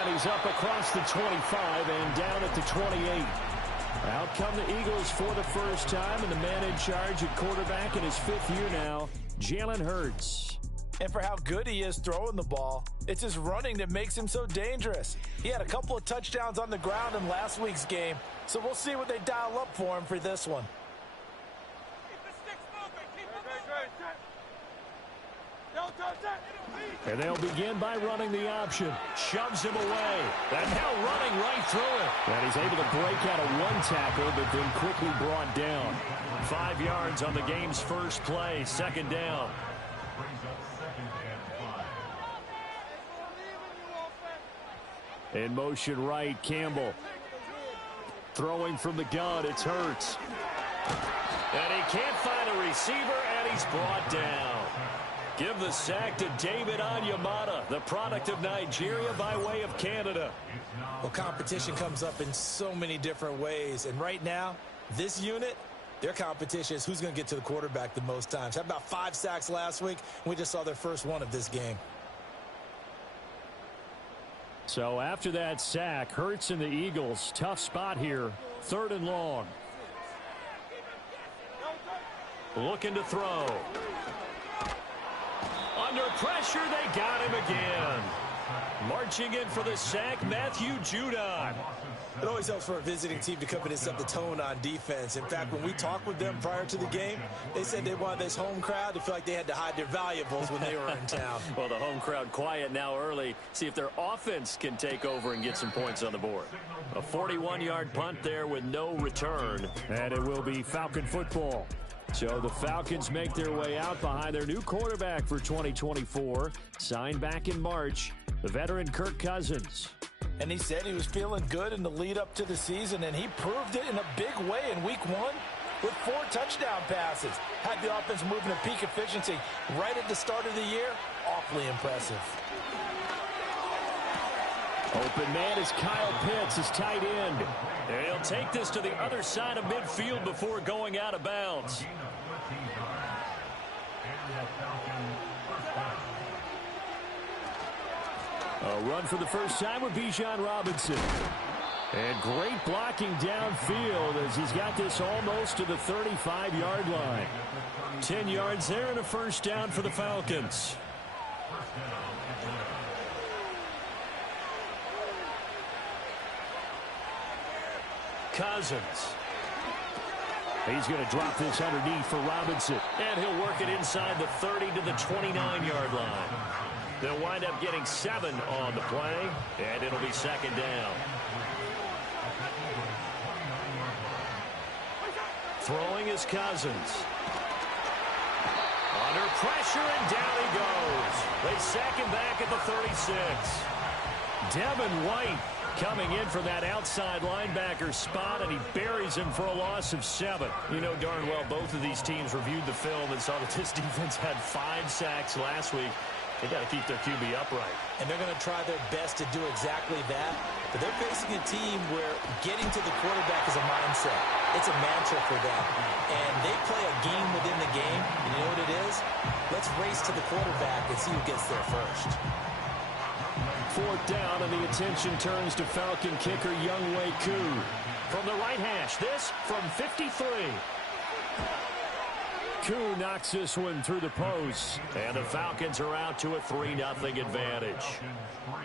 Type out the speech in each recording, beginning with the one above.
And he's up across the 25 and down at the 28. Out come the Eagles for the first time, and the man in charge at quarterback in his 5th year now, Jalen Hurts. And for how good he is throwing the ball, it's his running that makes him so dangerous. He had a couple of touchdowns on the ground in last week's game, so we'll see what they dial up for him for this one. And they'll begin by running the option. Shoves him away. And now running right through it. And he's able to break out of one tackle, but then quickly brought down. 5 yards on the game's first play. 2nd down. In motion right, Campbell. Throwing from the gun, it's Hurts. And he can't find a receiver, and he's brought down. Give the sack to David Onyemata, the product of Nigeria by way of Canada. Well, competition comes up in so many different ways. And right now, this unit, their competition is who's going to get to the quarterback the most times. Had about 5 sacks last week. We just saw their first one of this game. So after that sack, Hurts and the Eagles, tough spot here. 3rd and long. Looking to throw. Under pressure, they got him again. Marching in for the sack, Matthew Judon. It always helps for a visiting team to come in and set the tone on defense. In fact, when we talked with them prior to the game, they said they wanted this home crowd to feel like they had to hide their valuables when they were in town. Well, the home crowd quiet now early. See if their offense can take over and get some points on the board. A 41-yard punt there with no return. And it will be Falcon football. So the Falcons make their way out behind their new quarterback for 2024. Signed back in March, the veteran Kirk Cousins. And he said he was feeling good in the lead up to the season, and he proved it in a big way in week 1 with 4 touchdown passes. Had the offense moving at peak efficiency right at the start of the year. Awfully impressive. Open man is Kyle Pitts, his tight end. And he'll take this to the other side of midfield before going out of bounds. A run for the first time with Bijan Robinson. And great blocking downfield as he's got this almost to the 35-yard line. 10 yards there and a first down for the Falcons. Cousins. He's going to drop this underneath for Robinson. And he'll work it inside the 30 to the 29-yard line. They'll wind up getting 7 on the play, and it'll be 2nd down. Throwing is Cousins. Under pressure, and down he goes. They sack him back at the 36. Devin White coming in for that outside linebacker spot, and he buries him for a loss of 7. You know darn well both of these teams reviewed the film and saw that this defense had 5 sacks last week. They got to keep their QB upright. And they're going to try their best to do exactly that. But they're facing a team where getting to the quarterback is a mindset. It's a mantra for them. And they play a game within the game. And you know what it is? Let's race to the quarterback and see who gets there first. 4th down, and the attention turns to Falcon kicker Younghoe Koo. From the right hash, this from 53. Koo knocks this one through the post, and the Falcons are out to a 3-0 advantage.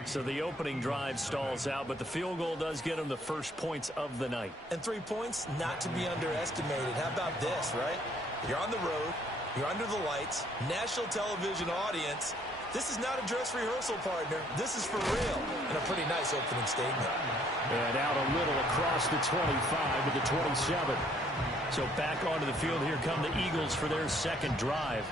So the opening drive stalls out, but the field goal does get them the first points of the night. And 3 points, not to be underestimated. How about this, right? You're on the road, you're under the lights, national television audience. This is not a dress rehearsal, partner. This is for real. And a pretty nice opening statement. And out a little across the 25 to the 27. So back onto the field, here come the Eagles for their 2nd drive.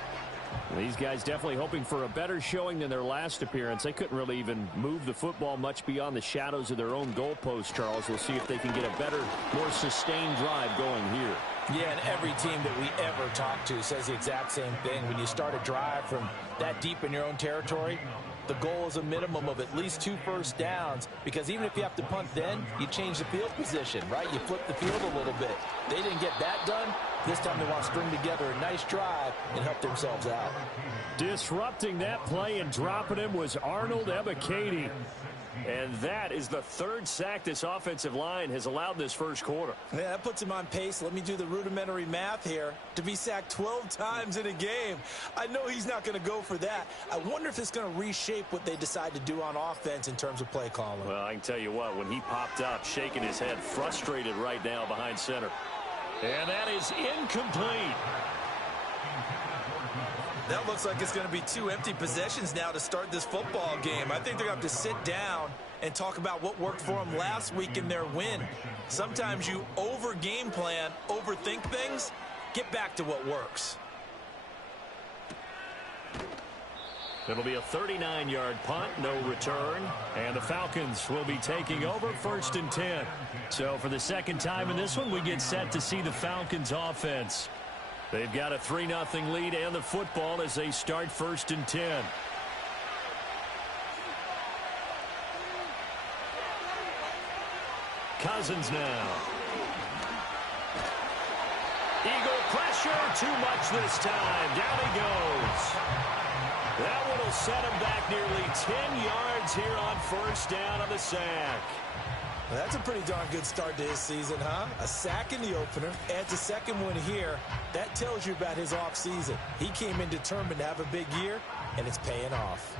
These guys definitely hoping for a better showing than their last appearance. They couldn't really even move the football much beyond the shadows of their own goalpost, Charles. We'll see if they can get a better, more sustained drive going here. Yeah, and every team that we ever talk to says the exact same thing. When you start a drive from that deep in your own territory, the goal is a minimum of at least 2 first downs, because even if you have to punt then, you change the field position, right? You flip the field a little bit. They didn't get that done. This time they want to string together a nice drive and help themselves out. Disrupting that play and dropping him was Arnold Ebiketie. And that is the third sack this offensive line has allowed this first quarter. Yeah, that puts him on pace. Let me do the rudimentary math here. To be sacked 12 times in a game. I know he's not going to go for that. I wonder if it's going to reshape what they decide to do on offense in terms of play calling. Well, I can tell you what, when he popped up, shaking his head, frustrated right now behind center. And that is incomplete. That looks like it's going to be 2 empty possessions now to start this football game. I think they're going to have to sit down and talk about what worked for them last week in their win. Sometimes you over-game plan, overthink things. Get back to what works. It'll be a 39-yard punt, no return. And the Falcons will be taking over 1st and 10. So for the second time in this one, we get set to see the Falcons offense. They've got a 3-0 lead and the football as they start 1st and 10. Cousins now. Eagle pressure, too much this time. Down he goes. That one will set him back nearly 10 yards here on 1st down on the sack. Well, that's a pretty darn good start to his season, huh? A sack in the opener, adds a second one here. That tells you about his offseason. He came in determined to have a big year, and it's paying off.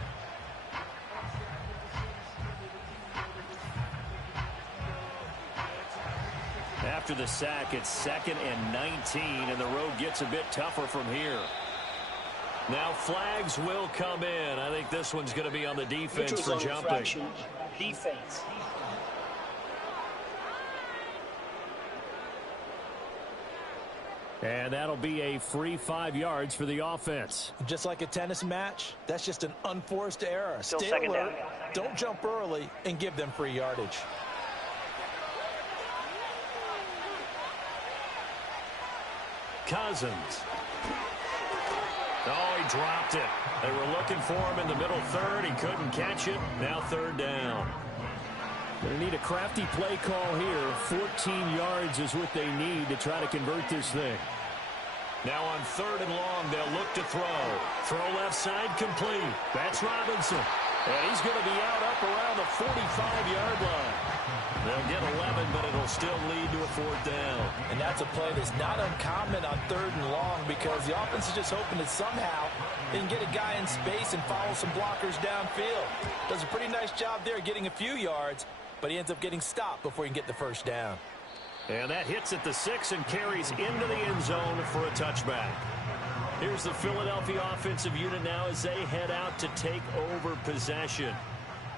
After the sack, it's 2nd and 19, and the road gets a bit tougher from here. Now flags will come in. I think this one's going to be on the defense for jumping. Defense. And that'll be a free 5 yards for the offense. Just like a tennis match, that's just an unforced error. Still Stay second alert, down. don't jump early, and give them free yardage. Cousins. Oh, he dropped it. They were looking for him in the middle third. He couldn't catch it. Now 3rd down. Going to need a crafty play call here. 14 yards is what they need to try to convert this thing. Now on 3rd and long, they'll look to throw. Throw left side complete. That's Robinson. And he's going to be out up around the 45-yard line. They'll get 11, but it'll still lead to a 4th down. And that's a play that's not uncommon on 3rd and long because the offense is just hoping that somehow they can get a guy in space and follow some blockers downfield. Does a pretty nice job there getting a few yards, but he ends up getting stopped before he can get the 1st down. And that hits at the 6 and carries into the end zone for a touchback. Here's the Philadelphia offensive unit now as they head out to take over possession.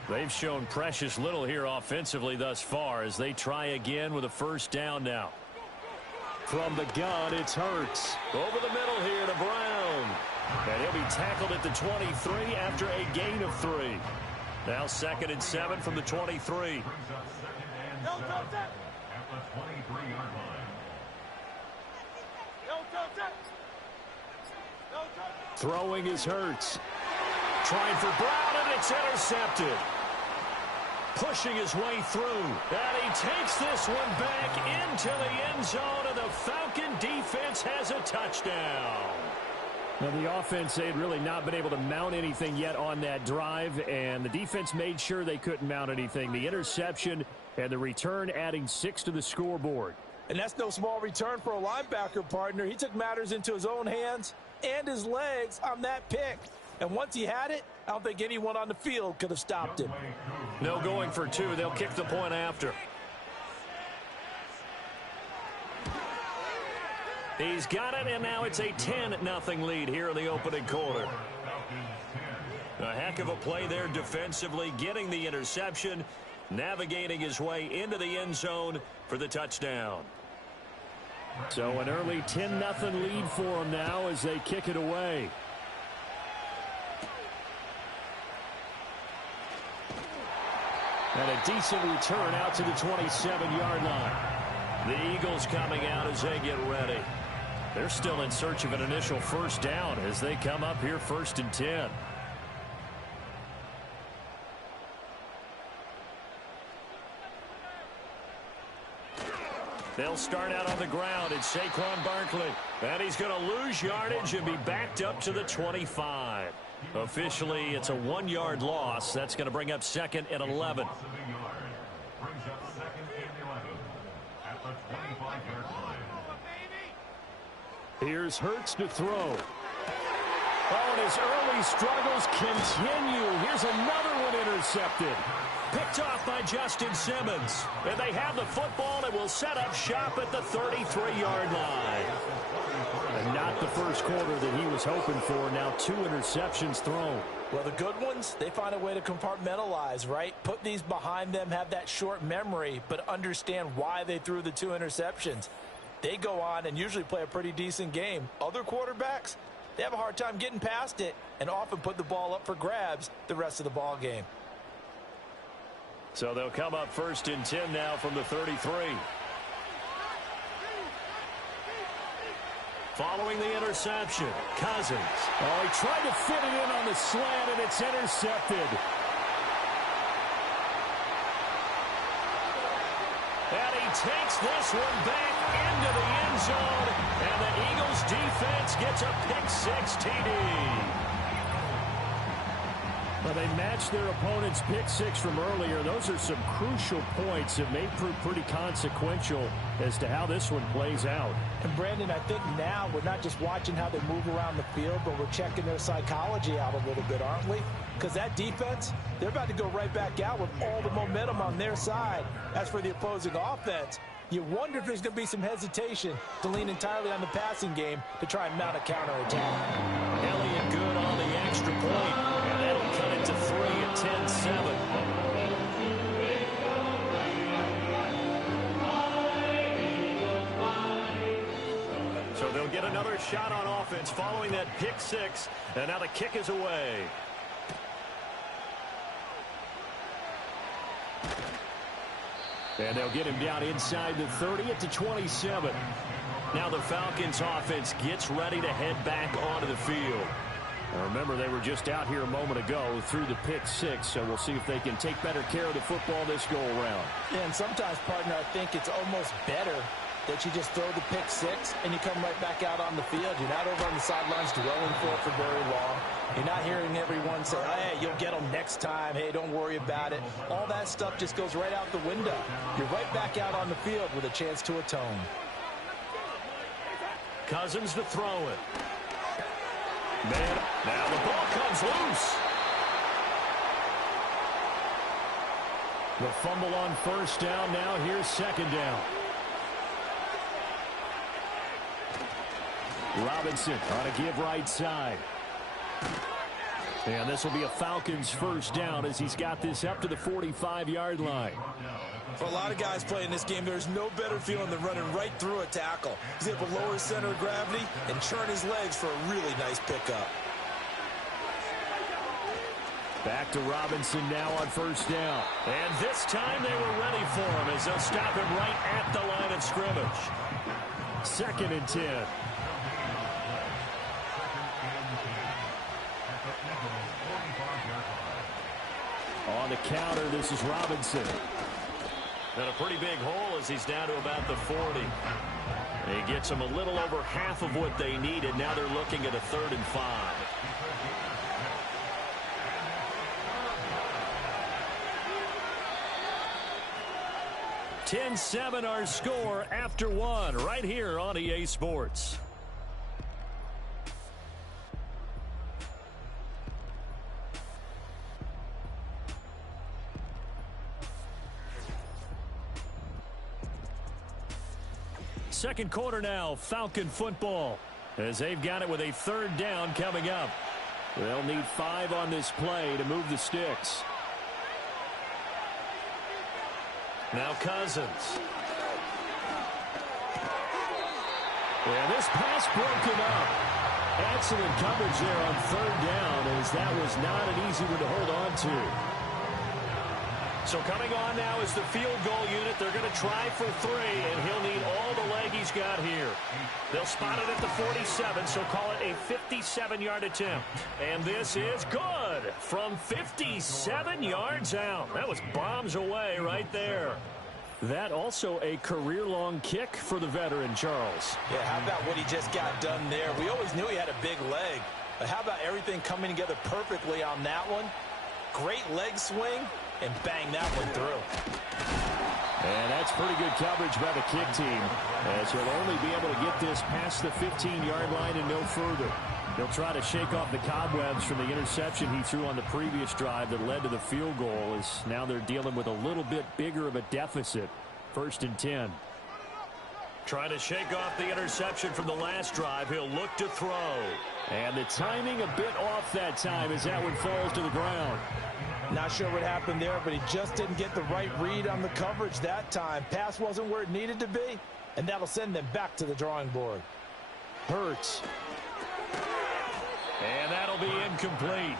They've shown precious little here offensively thus far as they try again with a 1st down now. From the gun, it's Hurts. Over the middle here to Brown. And he'll be tackled at the 23 after a gain of 3. Now 2nd and 7 from the 23. Throwing is Hurts. Trying for Brown, and it's intercepted. Pushing his way through. And he takes this one back into the end zone, and the Falcon defense has a touchdown. Now, the offense, they had really not been able to mount anything yet on that drive, and the defense made sure they couldn't mount anything. The interception and the return adding 6 to the scoreboard. And that's no small return for a linebacker partner. He took matters into his own hands and his legs on that pick. And once he had it, I don't think anyone on the field could have stopped him. No going for 2. They'll kick the point after. He's got it, and now it's a 10-0 lead here in the opening quarter. A heck of a play there defensively, getting the interception, navigating his way into the end zone for the touchdown. So an early 10-0 lead for them now as they kick it away. And a decent return out to the 27-yard line. The Eagles coming out as they get ready. They're still in search of an initial 1st down as they come up here 1st and 10. They'll start out on the ground. It's Saquon Barkley. And he's going to lose yardage and be backed up to the 25. Officially, it's a 1-yard loss. That's going to bring up 2nd and 11. Here's Hurts to throw. Oh, and his early struggles continue. Here's another one intercepted. Picked off by Justin Simmons. And they have the football and will set up shop at the 33-yard line. And not the first quarter that he was hoping for. Now 2 interceptions thrown. Well, the good ones, they find a way to compartmentalize, right? Put these behind them, have that short memory, but understand why they threw the 2 interceptions. They go on and usually play a pretty decent game. Other quarterbacks, they have a hard time getting past it and often put the ball up for grabs the rest of the ball game. So they'll come up 1st and 10 now from the 33. Following the interception, Cousins. Oh, he tried to fit it in on the slant, and it's intercepted. And he takes this one back into the end zone, and the Eagles defense gets a pick-6 TD. Well, they matched their opponent's pick-6 from earlier. Those are some crucial points that may prove pretty consequential as to how this one plays out. And, Brandon, I think now we're not just watching how they move around the field, but we're checking their psychology out a little bit, aren't we? Because that defense, they're about to go right back out with all the momentum on their side. As for the opposing offense, you wonder if there's going to be some hesitation to lean entirely on the passing game to try and mount a counterattack. Elliott good on the extra point, and that'll cut it to 3 at 10-7. So they'll get another shot on offense following that pick-6, and now the kick is away. And they'll get him down inside the 30 at the 27. Now the Falcons offense gets ready to head back onto the field. Now remember, they were just out here a moment ago through the pick-6, so we'll see if they can take better care of the football this go-around. Yeah, and sometimes, partner, I think it's almost better that you just throw the pick-6 and you come right back out on the field. You're not over on the sidelines dwelling for very long. You're not hearing everyone say, hey, you'll get them next time. Hey, don't worry about it. All that stuff just goes right out the window. You're right back out on the field with a chance to atone. Cousins to throw it. Man, now the ball comes loose. The fumble on 1st down. Now here's 2nd down. Robinson on a give right side. And this will be a Falcons 1st down as he's got this up to the 45-yard line. For a lot of guys playing this game, there's no better feeling than running right through a tackle. He's able to lower his center of gravity and churn his legs for a really nice pickup. Back to Robinson now on 1st down. And this time they were ready for him as they'll stop him right at the line of scrimmage. 2nd and 10. On the counter, this is Robinson. And a pretty big hole as he's down to about the 40. He gets them a little over half of what they needed. Now they're looking at a 3rd and 5. (10-7) our score after 1 right here on EA Sports. Second quarter now, Falcon football, as they've got it with a 3rd down coming up. They'll need 5 on this play to move the sticks. Now Cousins. And this pass broken up. Excellent coverage there on 3rd down, as that was not an easy one to hold on to. So coming on now is the field goal unit. They're going to try for 3, and he'll need all the leg he's got here. They'll spot it at the 47, so call it a 57-yard attempt. And this is good from 57 yards out. That was bombs away right there. That also a career-long kick for the veteran, Charles. Yeah, how about what he just got done there? We always knew he had a big leg, but how about everything coming together perfectly on that one? Great leg swing, and bang that one through. And that's pretty good coverage by the kick team, as he'll only be able to get this past the 15-yard line and no further. He'll try to shake off the cobwebs from the interception he threw on the previous drive that led to the field goal, as now they're dealing with a little bit bigger of a deficit. 1st and 10. Trying to shake off the interception from the last drive. He'll look to throw. And the timing a bit off that time as that one falls to the ground. Not sure what happened there, but he just didn't get the right read on the coverage that time. Pass wasn't where it needed to be, and that'll send them back to the drawing board. Hurts. And that'll be incomplete.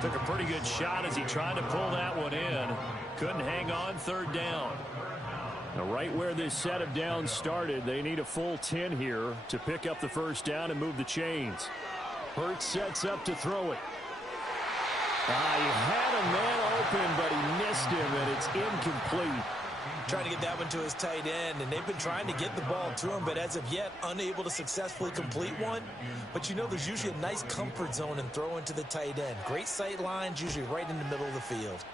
Took a pretty good shot as he tried to pull that one in. Couldn't hang on. 3rd down. Now right where this set of downs started, they need a full 10 here to pick up the 1st down and move the chains. Hurts sets up to throw it. He had a man open, but he missed him, and it's incomplete. Trying to get that one to his tight end, and they've been trying to get the ball to him, but as of yet, unable to successfully complete one. But you know there's usually a nice comfort zone in throwing to the tight end. Great sight lines, usually right in the middle of the field.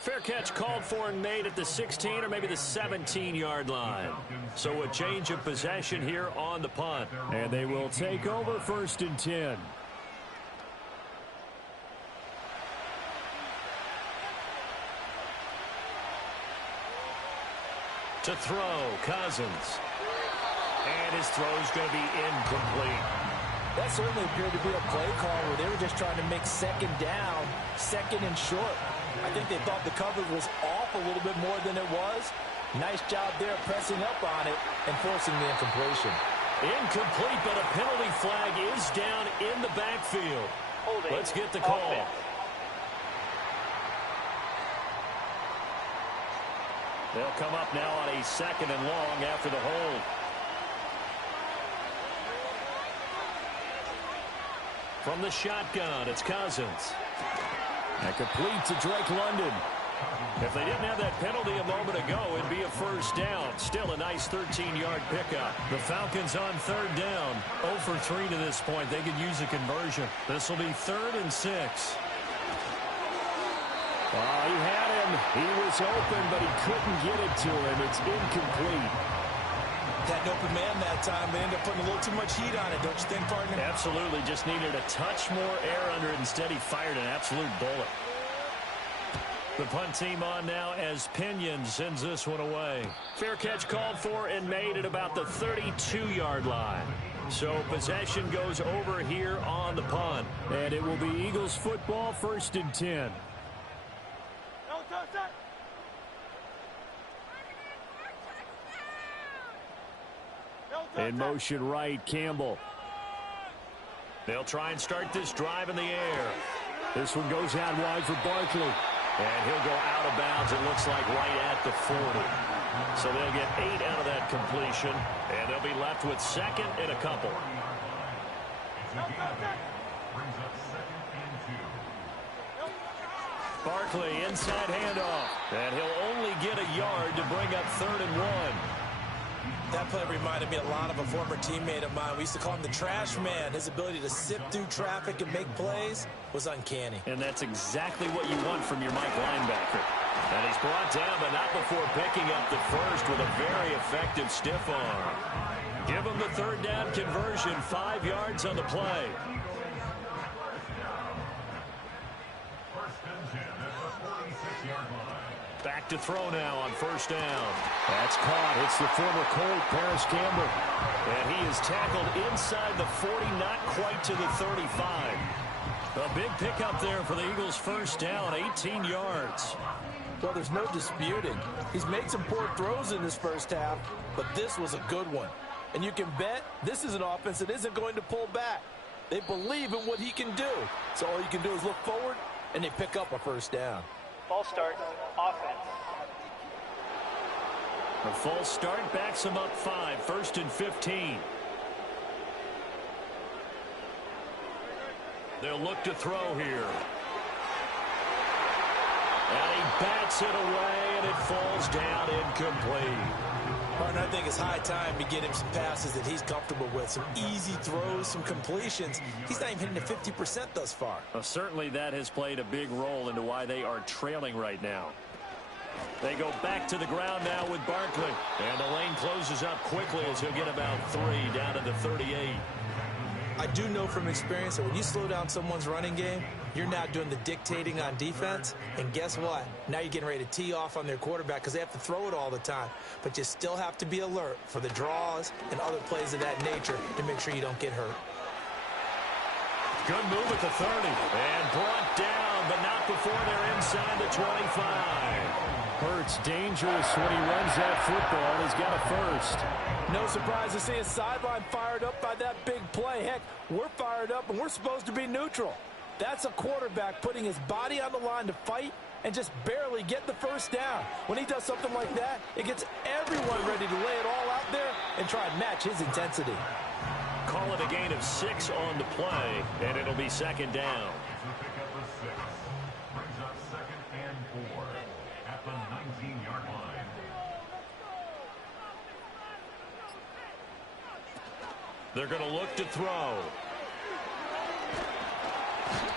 Fair catch called for and made at the 16 or maybe the 17-yard line. So a change of possession here on the punt. And they will take over 1st and 10. To throw, Cousins. And his throw's going to be incomplete. That certainly appeared to be a play call where they were just trying to make 2nd down, 2nd and short. I think they thought the coverage was off a little bit more than it was. Nice job there pressing up on it and forcing the incompletion. Incomplete, but a penalty flag is down in the backfield. Let's get the call. They'll come up now on a 2nd and long after the hold. From the shotgun, it's Cousins. And complete to Drake London. If they didn't have that penalty a moment ago, it'd be a 1st down. Still a nice 13-yard pickup. The Falcons on 3rd down. 0 for 3 to this point. They could use a conversion. This will be 3rd and 6. He had him. He was open, but he couldn't get it to him. It's incomplete. Had an open man that time. They ended up putting a little too much heat on it, don't you think, partner? Absolutely. Just needed a touch more air under it. Instead, he fired an absolute bullet. The punt team on now as Pinion sends this one away. Fair catch called for and made at about the 32-yard line. So possession goes over here on the punt. And it will be Eagles football, 1st and 10. In motion right, Campbell. They'll try and start this drive in the air. This one goes out wide for Barkley. And he'll go out of bounds, it looks like, right at the 40. So they'll get 8 out of that completion. And they'll be left with 2nd and a couple. Barkley, inside handoff. And he'll only get a yard to bring up 3rd and 1. That play reminded me a lot of a former teammate of mine. We used to call him the trash man. His ability to sift through traffic and make plays was uncanny. And that's exactly what you want from your Mike linebacker. And he's brought down, but not before picking up the 1st with a very effective stiff arm. Give him the 3rd down conversion, 5 yards on the play. Back to throw now on 1st down. That's caught. It's the former Colt, Paris Campbell. And he is tackled inside the 40, not quite to the 35. A big pickup there for the Eagles' 1st down, 18 yards. Well, there's no disputing. He's made some poor throws in this 1st half, but this was a good one. And you can bet this is an offense that isn't going to pull back. They believe in what he can do. So all you can do is look forward, and they pick up a 1st down. False start, offense. A false start backs him up 5, 1st and 15. They'll look to throw here. And he bats it away, and it falls down incomplete. Martin, I think it's high time to get him some passes that he's comfortable with. Some easy throws, some completions. He's not even hitting to 50% thus far. Well, certainly that has played a big role into why they are trailing right now. They go back to the ground now with Barkley. And the lane closes up quickly as he'll get about 3 down to the 38. I do know from experience that when you slow down someone's running game, you're now doing the dictating on defense. And guess what? Now you're getting ready to tee off on their quarterback because they have to throw it all the time. But you still have to be alert for the draws and other plays of that nature to make sure you don't get hurt. Good move at the 30. And brought down, but not before they're inside the 25. Hurts dangerous when he runs that football, and he's got a first. No surprise to see his sideline fired up by that big play. Heck, we're fired up, and we're supposed to be neutral. That's a quarterback putting his body on the line to fight and just barely get the first down. When he does something like that, it gets everyone ready to lay it all out there and try and match his intensity. Call it a gain of 6 on the play, and it'll be second down. They're going to look to throw.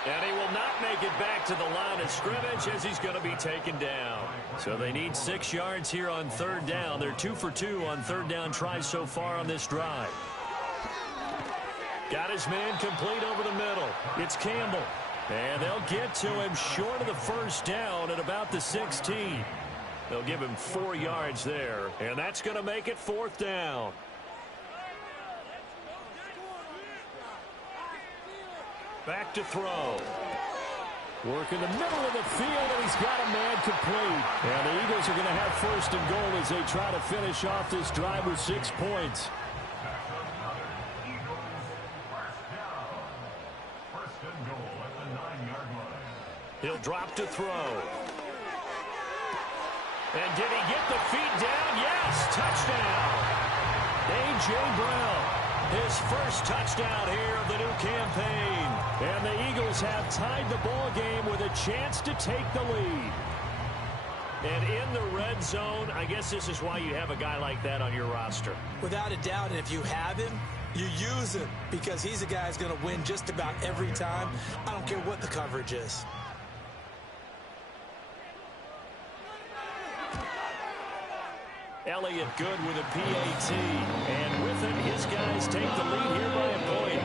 And he will not make it back to the line of scrimmage as he's going to be taken down. So they need 6 yards here on third down. They're 2 for 2 on third down tries so far on this drive. Got his man complete over the middle. It's Campbell. And they'll get to him short of the first down at about the 16. They'll give him 4 yards there. And that's going to make it fourth down. Back to throw. Work in the middle of the field, and he's got a man complete. And the Eagles are going to have first and goal as they try to finish off this drive with 6 points. He'll drop to throw. And did he get the feet down? Yes, touchdown. A.J. Brown. His first touchdown here of the new campaign. And the Eagles have tied the ball game with a chance to take the lead. And in the red zone, I guess this is why you have a guy like that on your roster. Without a doubt, and if you have him, you use him because he's a guy who's going to win just about every time. I don't care what the coverage is. Elliott good with a PAT. And with it, his guys take the lead here by a point.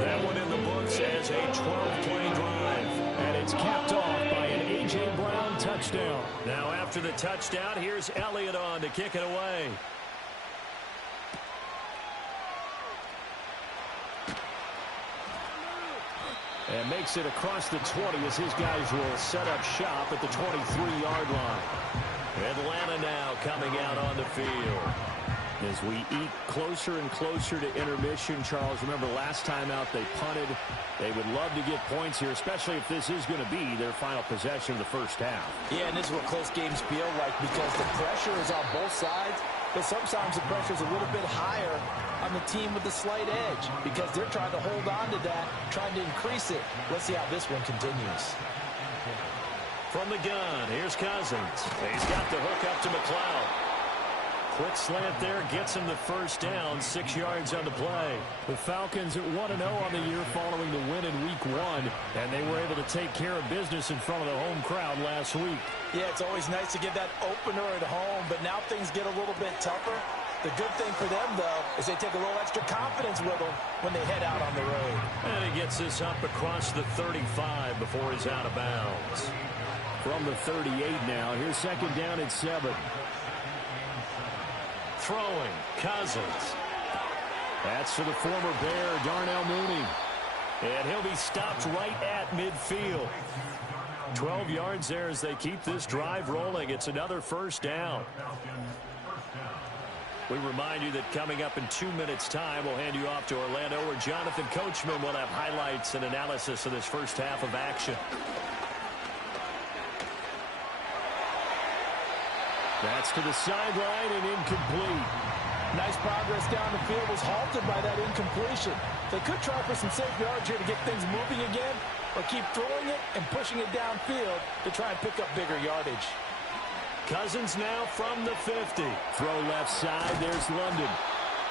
That one in the books as a 12-play drive. And it's capped off by an A.J. Brown touchdown. Now after the touchdown, here's Elliott on to kick it away. And makes it across the 20 as his guys will set up shop at the 23-yard line. Atlanta now coming out on the field. As we eat closer and closer to intermission, Charles, remember last time out they punted. They would love to get points here, especially if this is going to be their final possession of the first half. Yeah, and this is what close games feel like because the pressure is on both sides, but sometimes the pressure is a little bit higher on the team with the slight edge because they're trying to hold on to that, trying to increase it. Let's see how this one continues. From the gun, here's Cousins. He's got the hook up to McLeod. Quick slant there, gets him the first down, 6 yards on the play. The Falcons at 1-0 on the year following the win in Week 1, and they were able to take care of business in front of the home crowd last week. Yeah, it's always nice to get that opener at home, but now things get a little bit tougher. The good thing for them, though, is they take a little extra confidence with them when they head out on the road. And he gets this up across the 35 before he's out of bounds. From the 38 now, here's second down and 7. Throwing, Cousins. That's for the former Bear, Darnell Mooney. And he'll be stopped right at midfield. 12 yards there as they keep this drive rolling. It's another first down. We remind you that coming up in 2 minutes' time, we'll hand you off to Orlando, where Jonathan Coachman will have highlights and analysis of this first half of action. That's to the sideline and incomplete. Nice progress down the field, was halted by that incompletion. They could try for some safe yards here to get things moving again, or keep throwing it and pushing it downfield to try and pick up bigger yardage. Cousins now from the 50. Throw left side. There's London.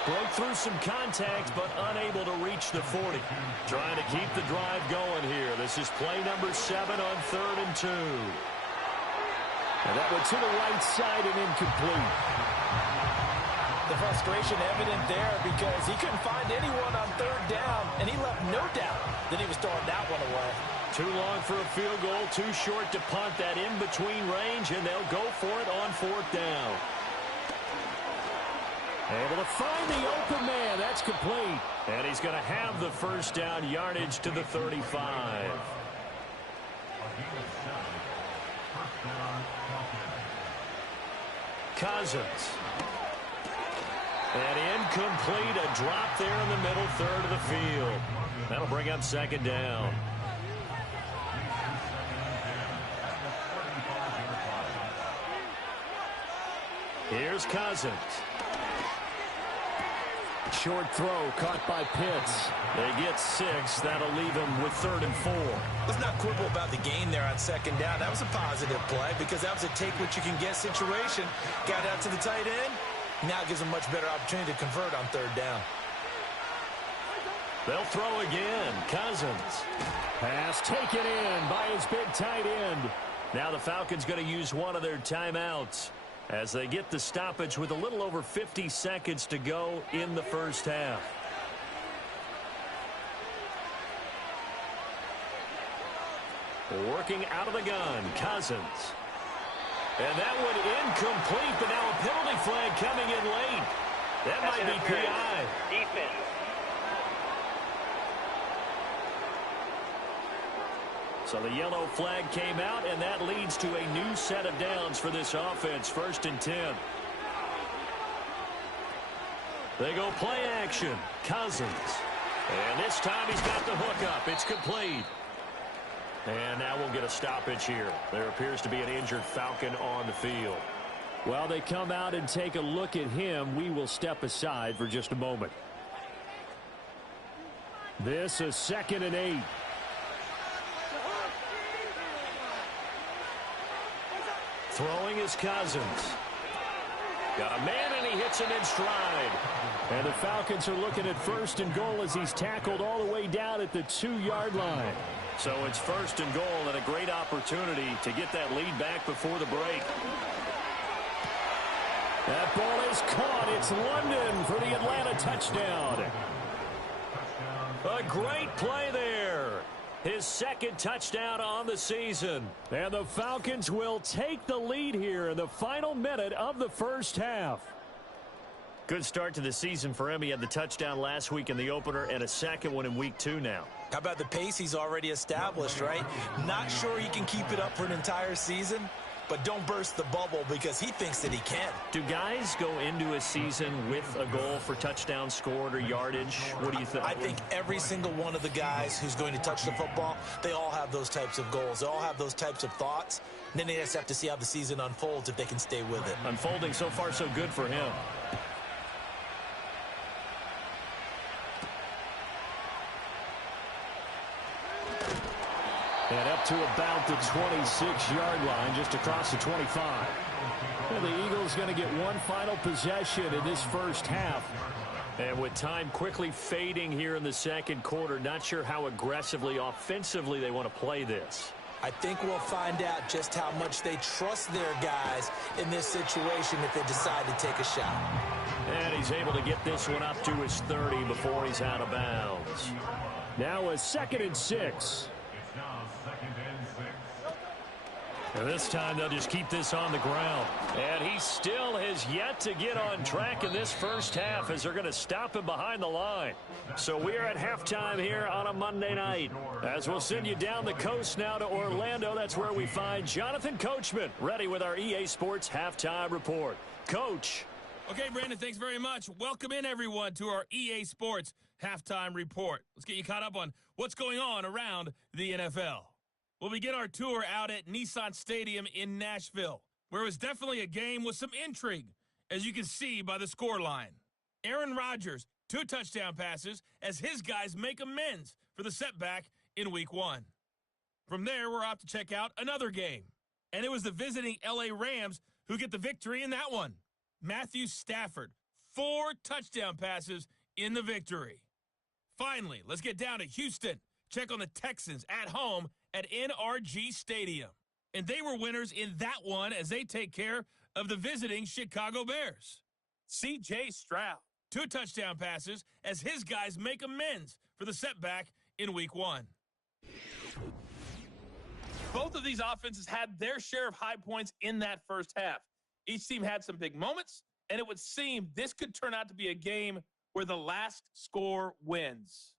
Broke through some contacts, but unable to reach the 40. Trying to keep the drive going here. This is play number 7 on 3rd and 2. And that went to the right side and incomplete. The frustration evident there because he couldn't find anyone on 3rd down, and he left no doubt that he was throwing that one away. Too long for a field goal, too short to punt that in-between range, and they'll go for it on 4th down. Able to find the open man. That's complete. And he's going to have the first down yardage to the 35. Cousins. And incomplete. A drop there in the middle third of the field. That'll bring up 2nd down. Here's Cousins. Short throw caught by Pitts. They get 6. That'll leave him with 3rd and 4. Let's not quibble about the gain there on 2nd down. That was a positive play because that was a take-what-you-can-get situation. Got out to the tight end. Now gives him much better opportunity to convert on 3rd down. They'll throw again. Cousins. Pass taken in by his big tight end. Now the Falcons going to use one of their timeouts as they get the stoppage with a little over 50 seconds to go in the first half. Working out of the gun, Cousins. And that one incomplete, but now a penalty flag coming in late. That might be PI. Defense. So the yellow flag came out, and that leads to a new set of downs for this offense. 1st and 10. They go play action. Cousins. And this time he's got the hook up. It's complete. And now we'll get a stoppage here. There appears to be an injured Falcon on the field. While they come out and take a look at him, we will step aside for just a moment. This is 2nd and 8. Throwing is Cousins. Got a man, and he hits him in stride. And the Falcons are looking at 1st and goal as he's tackled all the way down at the 2-yard line. So it's 1st and goal and a great opportunity to get that lead back before the break. That ball is caught. It's London for the Atlanta touchdown. A great play there. His 2nd touchdown on the season. And the Falcons will take the lead here in the final minute of the first half. Good start to the season for him. He had the touchdown last week in the opener and a 2nd one in week 2 now. How about the pace he's already established, right? Not sure he can keep it up for an entire season, but don't burst the bubble because he thinks that he can. Do guys go into a season with a goal for touchdown scored or yardage? What do you think? I think every single one of the guys who's going to touch the football, they all have those types of goals. They all have those types of thoughts. And then they just have to see how the season unfolds if they can stay with it. Unfolding so far so good for him. And up to about the 26-yard line, just across the 25. And the Eagles going to get one final possession in this first half. And with time quickly fading here in the 2nd quarter, not sure how aggressively, offensively they want to play this. I think we'll find out just how much they trust their guys in this situation if they decide to take a shot. And he's able to get this one up to his 30 before he's out of bounds. Now a 2nd and 6. And this time they'll just keep this on the ground. And he still has yet to get on track in this first half as they're going to stop him behind the line. So we're at halftime here on a Monday night. As we'll send you down the coast now to Orlando, that's where we find Jonathan Coachman ready with our EA Sports Halftime Report. Coach. Okay, Brandon, thanks very much. Welcome in, everyone, to our EA Sports Halftime Report. Let's get you caught up on what's going on around the NFL. We'll begin our tour out at Nissan Stadium in Nashville, where it was definitely a game with some intrigue, as you can see by the scoreline. Aaron Rodgers, 2 touchdown passes as his guys make amends for the setback in Week 1. From there, we're off to check out another game. And it was the visiting L.A. Rams who get the victory in that one. Matthew Stafford, 4 touchdown passes in the victory. Finally, let's get down to Houston. Check on the Texans at home at NRG Stadium. And they were winners in that one as they take care of the visiting Chicago Bears. C.J. Stroud, 2 touchdown passes as his guys make amends for the setback in Week 1. Both of these offenses had their share of high points in that first half. Each team had some big moments, and it would seem this could turn out to be a game where the last score wins.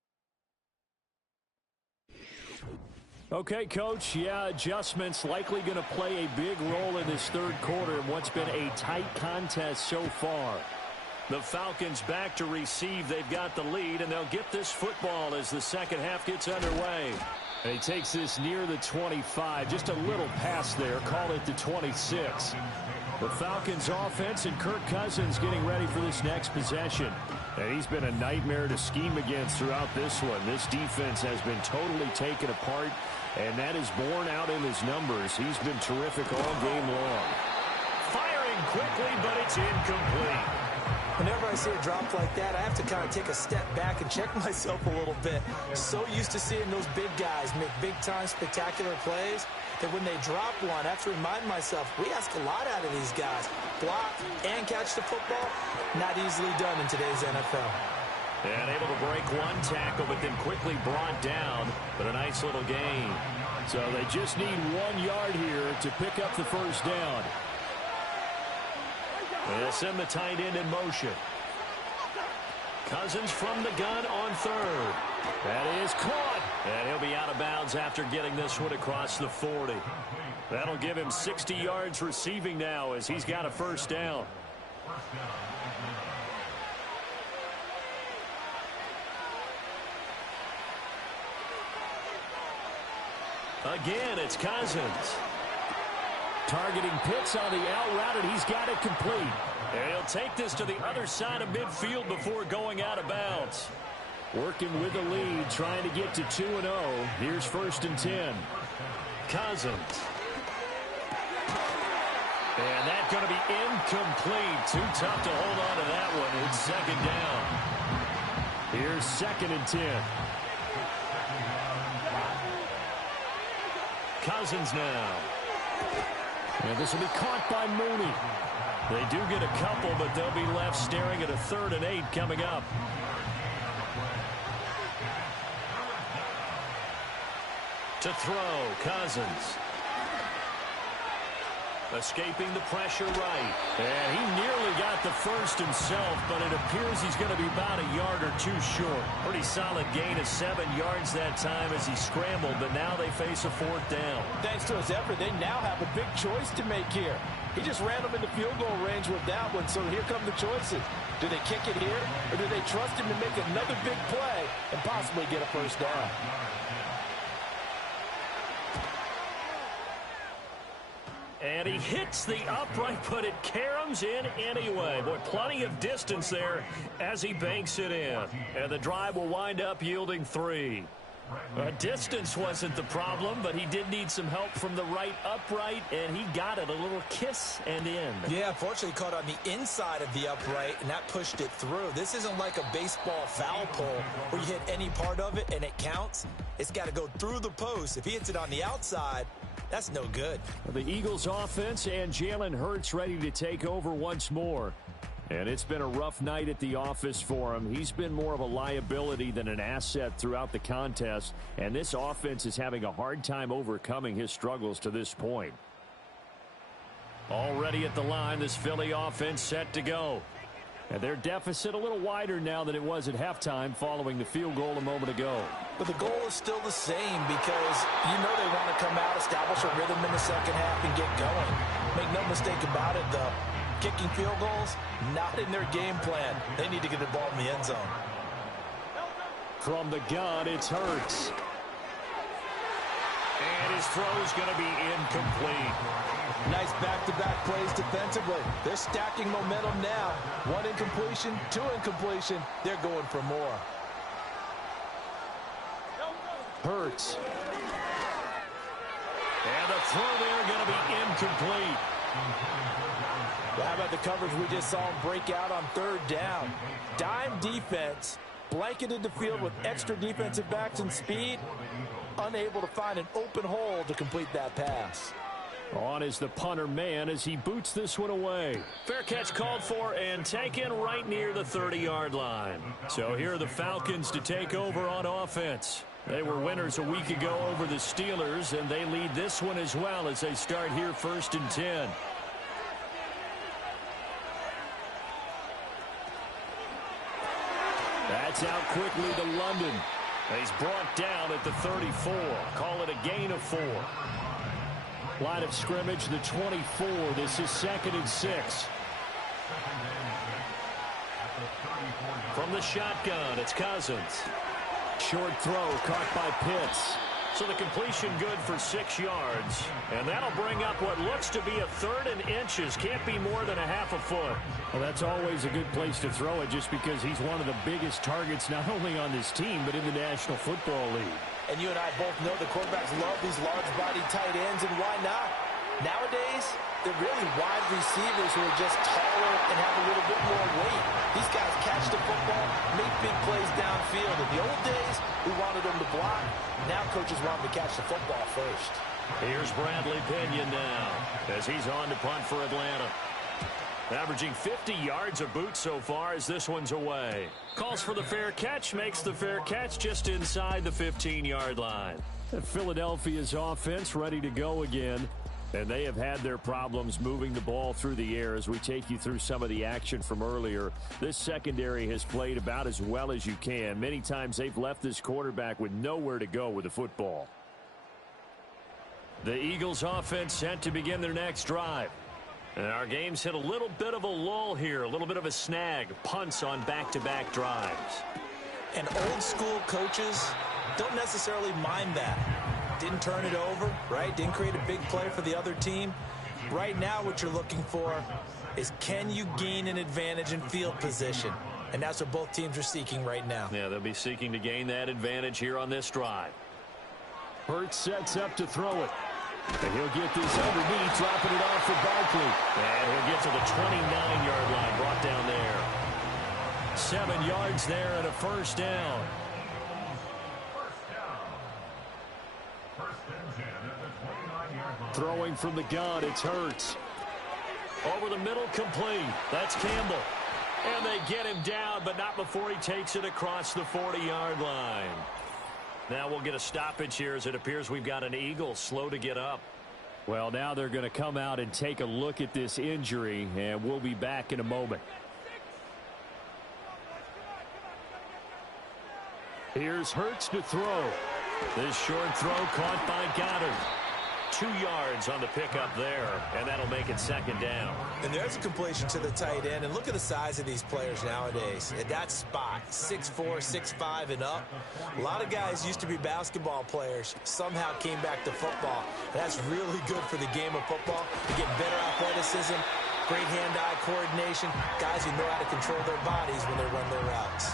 Okay, Coach, adjustments likely going to play a big role in this third quarter in what's been a tight contest so far. The Falcons back to receive. They've got the lead, and they'll get this football as the second half gets underway. And he takes this near the 25. Just a little pass there. Call it the 26. The Falcons offense and Kirk Cousins getting ready for this next possession. And he's been a nightmare to scheme against throughout this one. This defense has been totally taken apart, and that is borne out in his numbers. He's been terrific all game long. Firing quickly, but it's incomplete. Whenever I see a drop like that, I have to kind of take a step back and check myself a little bit. So used to seeing those big guys make big-time spectacular plays that when they drop one, I have to remind myself, we ask a lot out of these guys. Block and catch the football, not easily done in today's NFL. And able to break one tackle, but then quickly brought down. But a nice little gain. So they just need 1 yard here to pick up the first down. They'll send the tight end in motion. Cousins from the gun on third. That is caught. And he'll be out of bounds after getting this one across the 40. That'll give him 60 yards receiving now as he's got a first down. Again, it's Cousins. Targeting Pitts on the out route, and he's got it complete. And he'll take this to the other side of midfield before going out of bounds. Working with the lead, trying to get to 2-0. Here's 1st and 10. Cousins. And that's going to be incomplete. Too tough to hold on to that one. It's second down. Here's 2nd and 10. Cousins now. And this will be caught by Mooney. They do get a couple, but they'll be left staring at a 3rd and 8 coming up. To throw, Cousins. Escaping the pressure right. And he nearly got the first himself, but it appears he's going to be about a yard or 2 short. Pretty solid gain of 7 yards that time as he scrambled, but now they face a 4th down. Thanks to his effort, they now have a big choice to make here. He just ran them into field goal range with that one, so here come the choices. Do they kick it here, or do they trust him to make another big play and possibly get a first down? And he hits the upright, but it caroms in anyway. Boy, plenty of distance there as he banks it in. And the drive will wind up yielding 3. Distance wasn't the problem, but he did need some help from the right upright, and he got it. A little kiss and in. Yeah, fortunately caught on the inside of the upright, and that pushed it through. This isn't like a baseball foul pole where you hit any part of it and it counts. It's got to go through the post. If he hits it on the outside, that's no good. The Eagles offense and Jalen Hurts ready to take over once more. And it's been a rough night at the office for him. He's been more of a liability than an asset throughout the contest. And this offense is having a hard time overcoming his struggles to this point. Already at the line, this Philly offense set to go. And their deficit a little wider now than it was at halftime following the field goal a moment ago. But the goal is still the same because you know they want to come out, establish a rhythm in the second half, and get going. Make no mistake about it, though. Kicking field goals, not in their game plan. They need to get the ball in the end zone. From the gun, it's Hurts. And his throw's going to be incomplete. Nice back-to-back plays defensively. They're stacking momentum now. 1 incompletion, 2 incompletion. They're going for more. Hurts. And the throw there going to be incomplete. How about the coverage we just saw him break out on third down? Dime defense, blanketed the field with extra defensive backs and speed, unable to find an open hole to complete that pass. On is the punter man as he boots this one away. Fair catch called for and taken right near the 30-yard line. So here are the Falcons to take over on offense. They were winners a week ago over the Steelers, and they lead this one as well as they start here 1st and 10. That's out quickly to London. He's brought down at the 34. Call it a gain of 4. Line of scrimmage, the 24. This is 2nd and 6. From the shotgun, it's Cousins. Short throw caught by Pitts. So the completion good for 6 yards. And that'll bring up what looks to be a 3rd and inches. Can't be more than a half a foot. Well, that's always a good place to throw it just because he's one of the biggest targets not only on this team but in the National Football League. And you and I both know the quarterbacks love these large-body tight ends, and why not? Nowadays, they're really wide receivers who are just taller and have a little bit more weight. These guys catch the football, make big plays downfield. In the old days, we wanted them to block. Now coaches want them to catch the football first. Here's Bradley Pinion now as he's on to punt for Atlanta. Averaging 50 yards a boot so far as this one's away. Calls for the fair catch, makes the fair catch just inside the 15-yard line. Philadelphia's offense ready to go again. And they have had their problems moving the ball through the air as we take you through some of the action from earlier. This secondary has played about as well as you can. Many times they've left this quarterback with nowhere to go with the football. The Eagles offense set to begin their next drive. And our game's hit a little bit of a lull here, a little bit of a snag. Punts on back-to-back drives. And old school coaches don't necessarily mind that. Didn't turn it over, right? Didn't create a big play for the other team. Right now what you're looking for is can you gain an advantage in field position? And that's what both teams are seeking right now. Yeah, they'll be seeking to gain that advantage here on this drive. Hurts sets up to throw it. And he'll get this underneath, dropping it off for Barkley. And he'll get to the 29-yard line, brought down there. 7 yards there and a first down. Throwing from the gun, it's Hurts. Over the middle, complete. That's Campbell. And they get him down, but not before he takes it across the 40-yard line. Now we'll get a stoppage here as it appears we've got an Eagle slow to get up. Well, now they're going to come out and take a look at this injury, and we'll be back in a moment. Here's Hurts to throw. This short throw caught by Goddard. 2 yards on the pickup there, and that'll make it second down. And there's a completion to the tight end, and look at the size of these players nowadays. At that spot, 6'4", 6'5", and up. A lot of guys used to be basketball players, somehow came back to football. And that's really good for the game of football. You get better athleticism, great hand-eye coordination, guys who know how to control their bodies when they run their routes.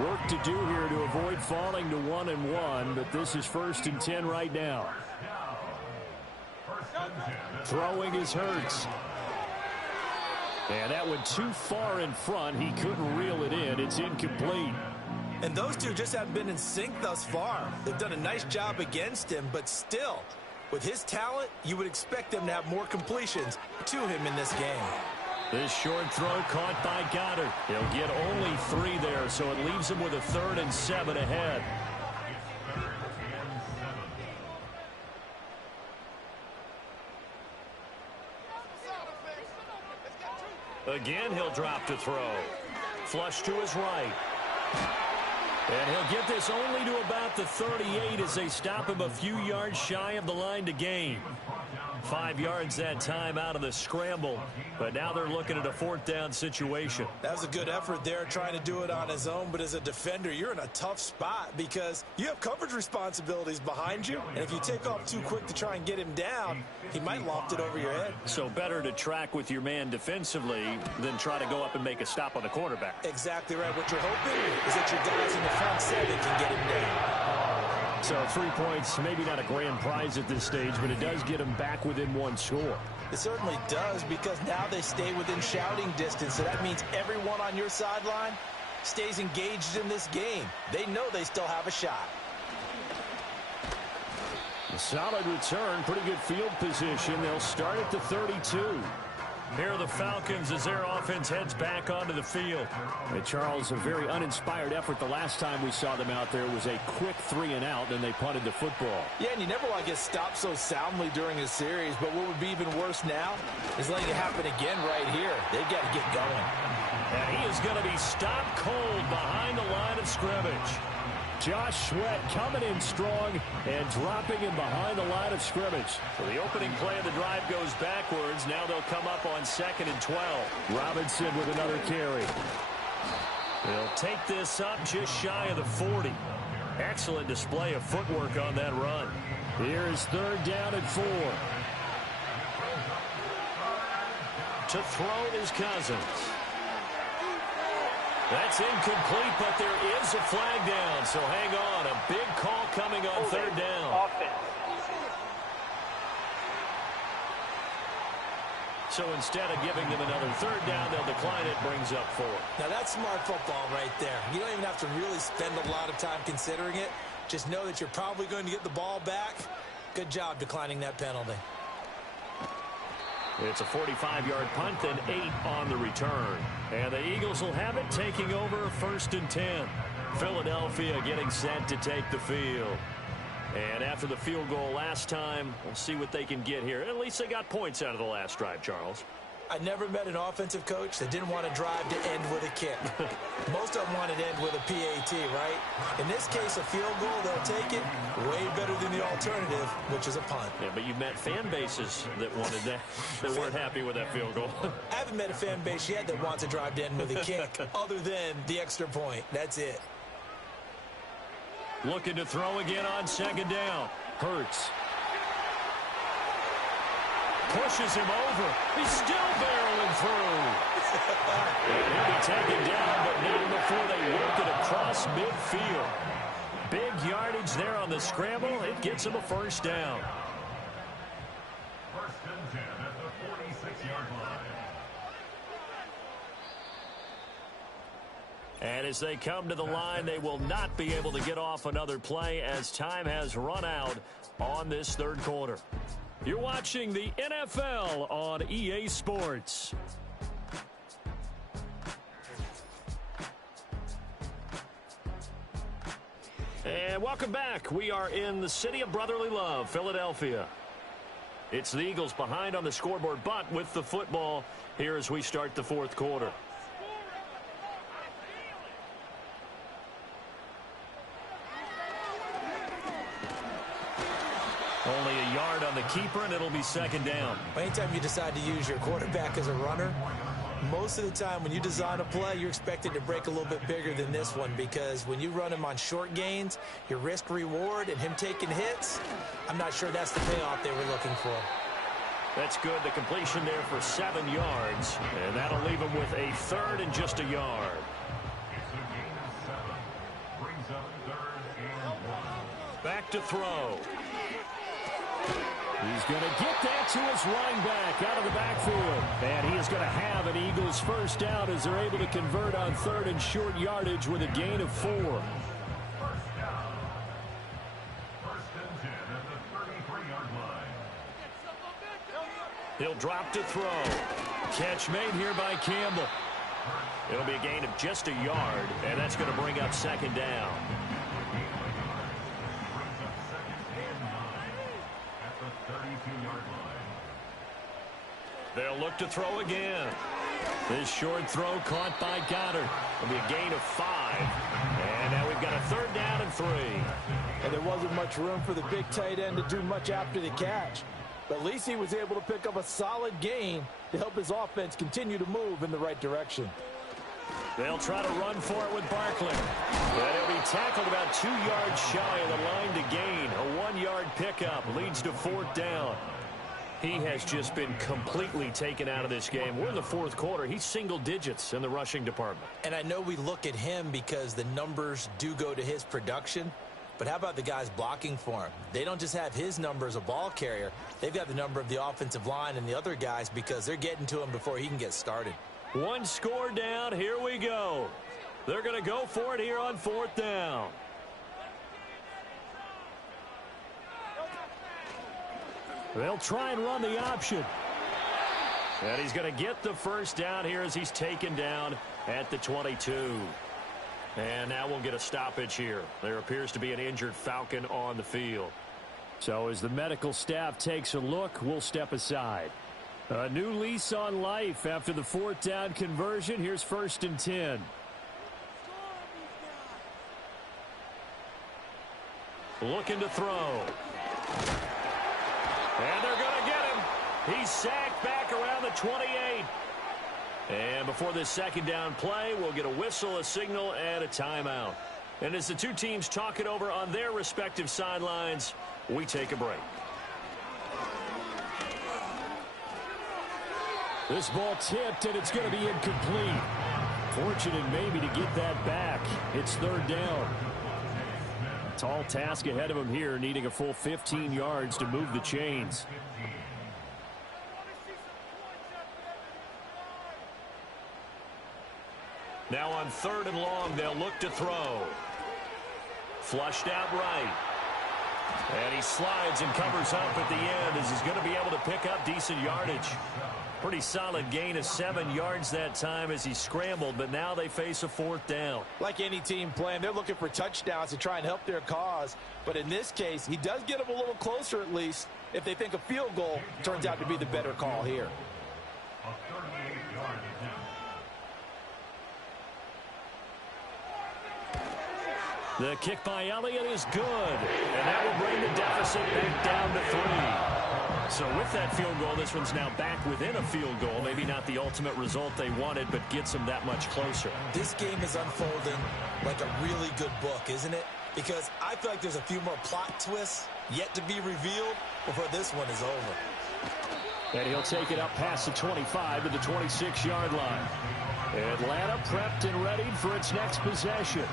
Work to do here to avoid falling to 1-1, but this is 1st and 10 right now. Throwing is Hurts. And that went too far in front. He couldn't reel it in. It's incomplete. And those two just haven't been in sync thus far. They've done a nice job against him, but still, with his talent, you would expect them to have more completions to him in this game. This short throw caught by Goddard. He'll get only 3 there, so it leaves him with a 3rd and 7 ahead. Again, he'll drop to throw. Flush to his right. And he'll get this only to about the 38 as they stop him a few yards shy of the line to gain. 5 yards that time out of the scramble, but now they're looking at a 4th down situation. That was a good effort there, trying to do it on his own, but as a defender, you're in a tough spot because you have coverage responsibilities behind you, and if you take off too quick to try and get him down, he might loft it over your head. So better to track with your man defensively than try to go up and make a stop on the quarterback. Exactly right. What you're hoping is that your guys in the front 7 can get him down. So 3 points, maybe not a grand prize at this stage, but it does get them back within one score. It certainly does, because now they stay within shouting distance. So that means everyone on your sideline stays engaged in this game. They know they still have a shot. A solid return, pretty good field position. They'll start at the 32. Here are the Falcons as their offense heads back onto the field. And Charles, a very uninspired effort the last time we saw them out there was a quick 3-and-out, and they punted the football. Yeah, and you never want to get stopped so soundly during a series, but what would be even worse now is letting it happen again right here. They've got to get going. And he is going to be stopped cold behind the line of scrimmage. Josh Sweat coming in strong and dropping him behind the line of scrimmage. So the opening play of the drive goes backwards. Now they'll come up on 2nd and 12. Robinson with another carry. They'll take this up just shy of the 40. Excellent display of footwork on that run. Here's 3rd down and 4. To throw is Cousins. That's incomplete, but there is a flag down. So hang on. A big call coming on 3rd down. Offense. So instead of giving them another 3rd down, they'll decline it. Brings up 4. Now that's smart football right there. You don't even have to really spend a lot of time considering it. Just know that you're probably going to get the ball back. Good job declining that penalty. It's a 45-yard punt and 8 on the return. And the Eagles will have it, taking over 1st and 10. Philadelphia getting set to take the field. And after the field goal last time, we'll see what they can get here. At least they got points out of the last drive, Charles. I never met an offensive coach that didn't want to drive to end with a kick. Most of them want to end with a PAT, right? In this case, a field goal, they'll take it. Way better than the alternative, which is a punt. Yeah, but you've met fan bases that wanted that, that weren't happy with that field goal. I haven't met a fan base yet that wants to drive to end with a kick, other than the extra point. That's it. Looking to throw again on 2nd down. Hurts. Pushes him over. He's still barreling through. And he'll be taken down, but not before they work it across midfield. Big yardage there on the scramble. It gets him a 1st down. 1st and 10 at the 46-yard line. And as they come to the line, they will not be able to get off another play as time has run out on this 3rd quarter. You're watching the NFL on EA Sports. And welcome back. We are in the city of brotherly love, Philadelphia. It's the Eagles behind on the scoreboard, but with the football here as we start the 4th quarter. Only a yard on the keeper, and it'll be 2nd down. Anytime you decide to use your quarterback as a runner, most of the time when you design a play, you're expected to break a little bit bigger than this one, because when you run him on short gains, your risk-reward and him taking hits, I'm not sure that's the payoff they were looking for. That's good. The completion there for 7 yards, and that'll leave him with a 3rd and just a yard. It's a gain of 7. Brings up 3rd and 1. Back to throw. He's going to get that to his running back out of the backfield. And he is going to have an Eagles 1st down as they're able to convert on 3rd and short yardage with a gain of 4. 1st down. 1st and 10 at the 33-yard line. He'll drop to throw. Catch made here by Campbell. It'll be a gain of just a yard, and that's going to bring up 2nd down. They'll look to throw again. This short throw caught by Goddard. It'll be a gain of 5. And now we've got a 3rd down and 3. And there wasn't much room for the big tight end to do much after the catch. But at least he was able to pick up a solid gain to help his offense continue to move in the right direction. They'll try to run for it with Barkley. But he'll be tackled about 2 yards shy of the line to gain. A 1-yard pickup leads to 4th down. He has just been completely taken out of this game. We're in the 4th quarter. He's single digits in the rushing department. And I know we look at him because the numbers do go to his production, But how about the guys blocking for him? They don't just have his number as a ball carrier. They've got the number of the offensive line and the other guys because they're getting to him before he can get started. One score down. Here we go. They're going to go for it here on 4th down. They'll try and run the option. And he's going to get the first down here as he's taken down at the 22. And now we'll get a stoppage here. There appears to be an injured Falcon on the field. So as the medical staff takes a look, we'll step aside. A new lease on life after the 4th down conversion. Here's 1st and 10. Looking to throw. And they're going to get him. He's sacked back around the 28. And before this 2nd down play, we'll get a whistle, a signal, and a timeout. And as the two teams talk it over on their respective sidelines, we take a break. This ball tipped, and it's going to be incomplete. Fortunate maybe to get that back. It's 3rd down. Tall task ahead of him here, needing a full 15 yards to move the chains. Now on 3rd and long, they'll look to throw. Flushed out right. And he slides and covers up at the end as he's going to be able to pick up decent yardage. Pretty solid gain of 7 yards that time as he scrambled, but now they face a 4th down. Like any team playing, they're looking for touchdowns to try and help their cause. But in this case, he does get them a little closer at least if they think a field goal turns out to be the better call here. A 38-yard attempt. The kick by Elliott is good, and that will bring the deficit back down to 3. So with that field goal, this one's now back within a field goal. Maybe not the ultimate result they wanted, but gets them that much closer. This game is unfolding like a really good book, isn't it? Because I feel like there's a few more plot twists yet to be revealed before this one is over. And he'll take it up past the 25 to the 26-yard line. Atlanta prepped and readied for its next possession.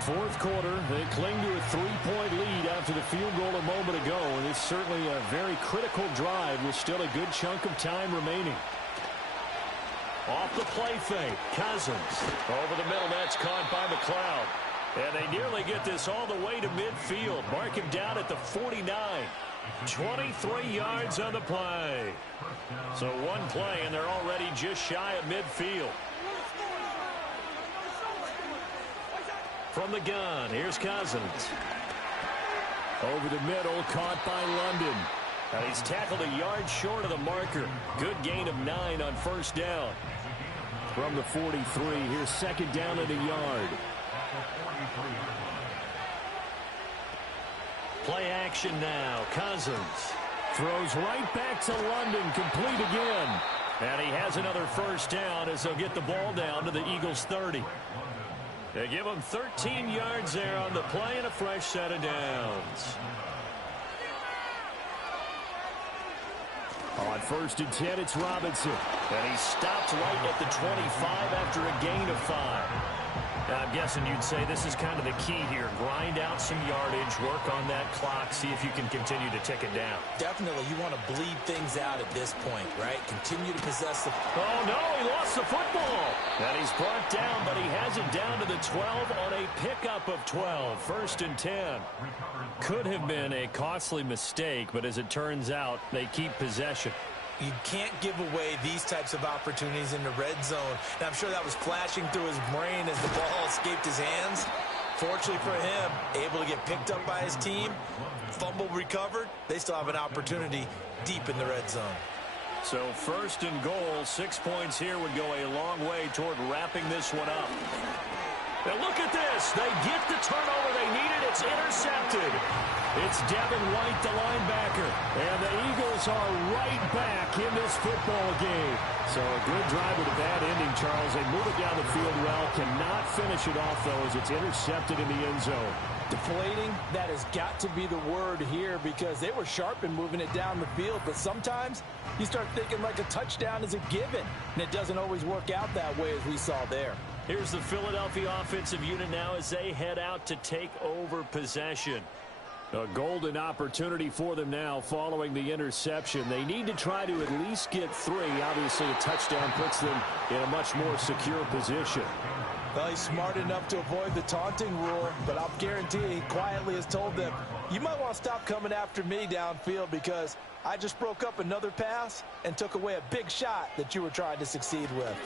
4th quarter, they cling to a 3-point lead after the field goal a moment ago, and it's certainly a very critical drive with still a good chunk of time remaining. Off the play fake, Cousins. Over the middle, that's caught by McLeod. And they nearly get this all the way to midfield. Mark him down at the 49. 23 yards on the play. So one play, and they're already just shy of midfield. From the gun, here's Cousins. Over the middle, caught by London. And he's tackled a yard short of the marker. Good gain of 9 on 1st down. From the 43, here's 2nd down and a yard. Play action now. Cousins throws right back to London, complete again. And he has another 1st down as they'll get the ball down to the Eagles' 30. They give him 13 yards there on the play and a fresh set of downs. On 1st and 10, it's Robinson. And he stopped right at the 25 after a gain of 5. Now, I'm guessing you'd say this is kind of the key here. Grind out some yardage, work on that clock, see if you can continue to tick it down. Definitely, you want to bleed things out at this point, right? Continue to possess the... Oh, no, he lost the football. And he's brought down, but he has it down to the 12 on a pickup of 12. 1st and 10. Could have been a costly mistake, but as it turns out, they keep possession. You can't give away these types of opportunities in the red zone. And I'm sure that was flashing through his brain as the ball escaped his hands. Fortunately for him, able to get picked up by his team, fumble recovered. They still have an opportunity deep in the red zone. So 1st and goal, 6 points here would go a long way toward wrapping this one up. Now look at this. They get the turnover they needed. It's intercepted. It's Devin White, the linebacker. And the Eagles are right back in this football game. So a good drive with a bad ending, Charles. They move it down the field well. Cannot finish it off, though, as it's intercepted in the end zone. Deflating, that has got to be the word here because they were sharp in moving it down the field. But sometimes you start thinking like a touchdown is a given. And it doesn't always work out that way as we saw there. Here's the Philadelphia offensive unit now as they head out to take over possession. A golden opportunity for them now following the interception. They need to try to at least get 3. Obviously, a touchdown puts them in a much more secure position. Well, he's smart enough to avoid the taunting rule, but I'll guarantee he quietly has told them, you might want to stop coming after me downfield because I just broke up another pass and took away a big shot that you were trying to succeed with.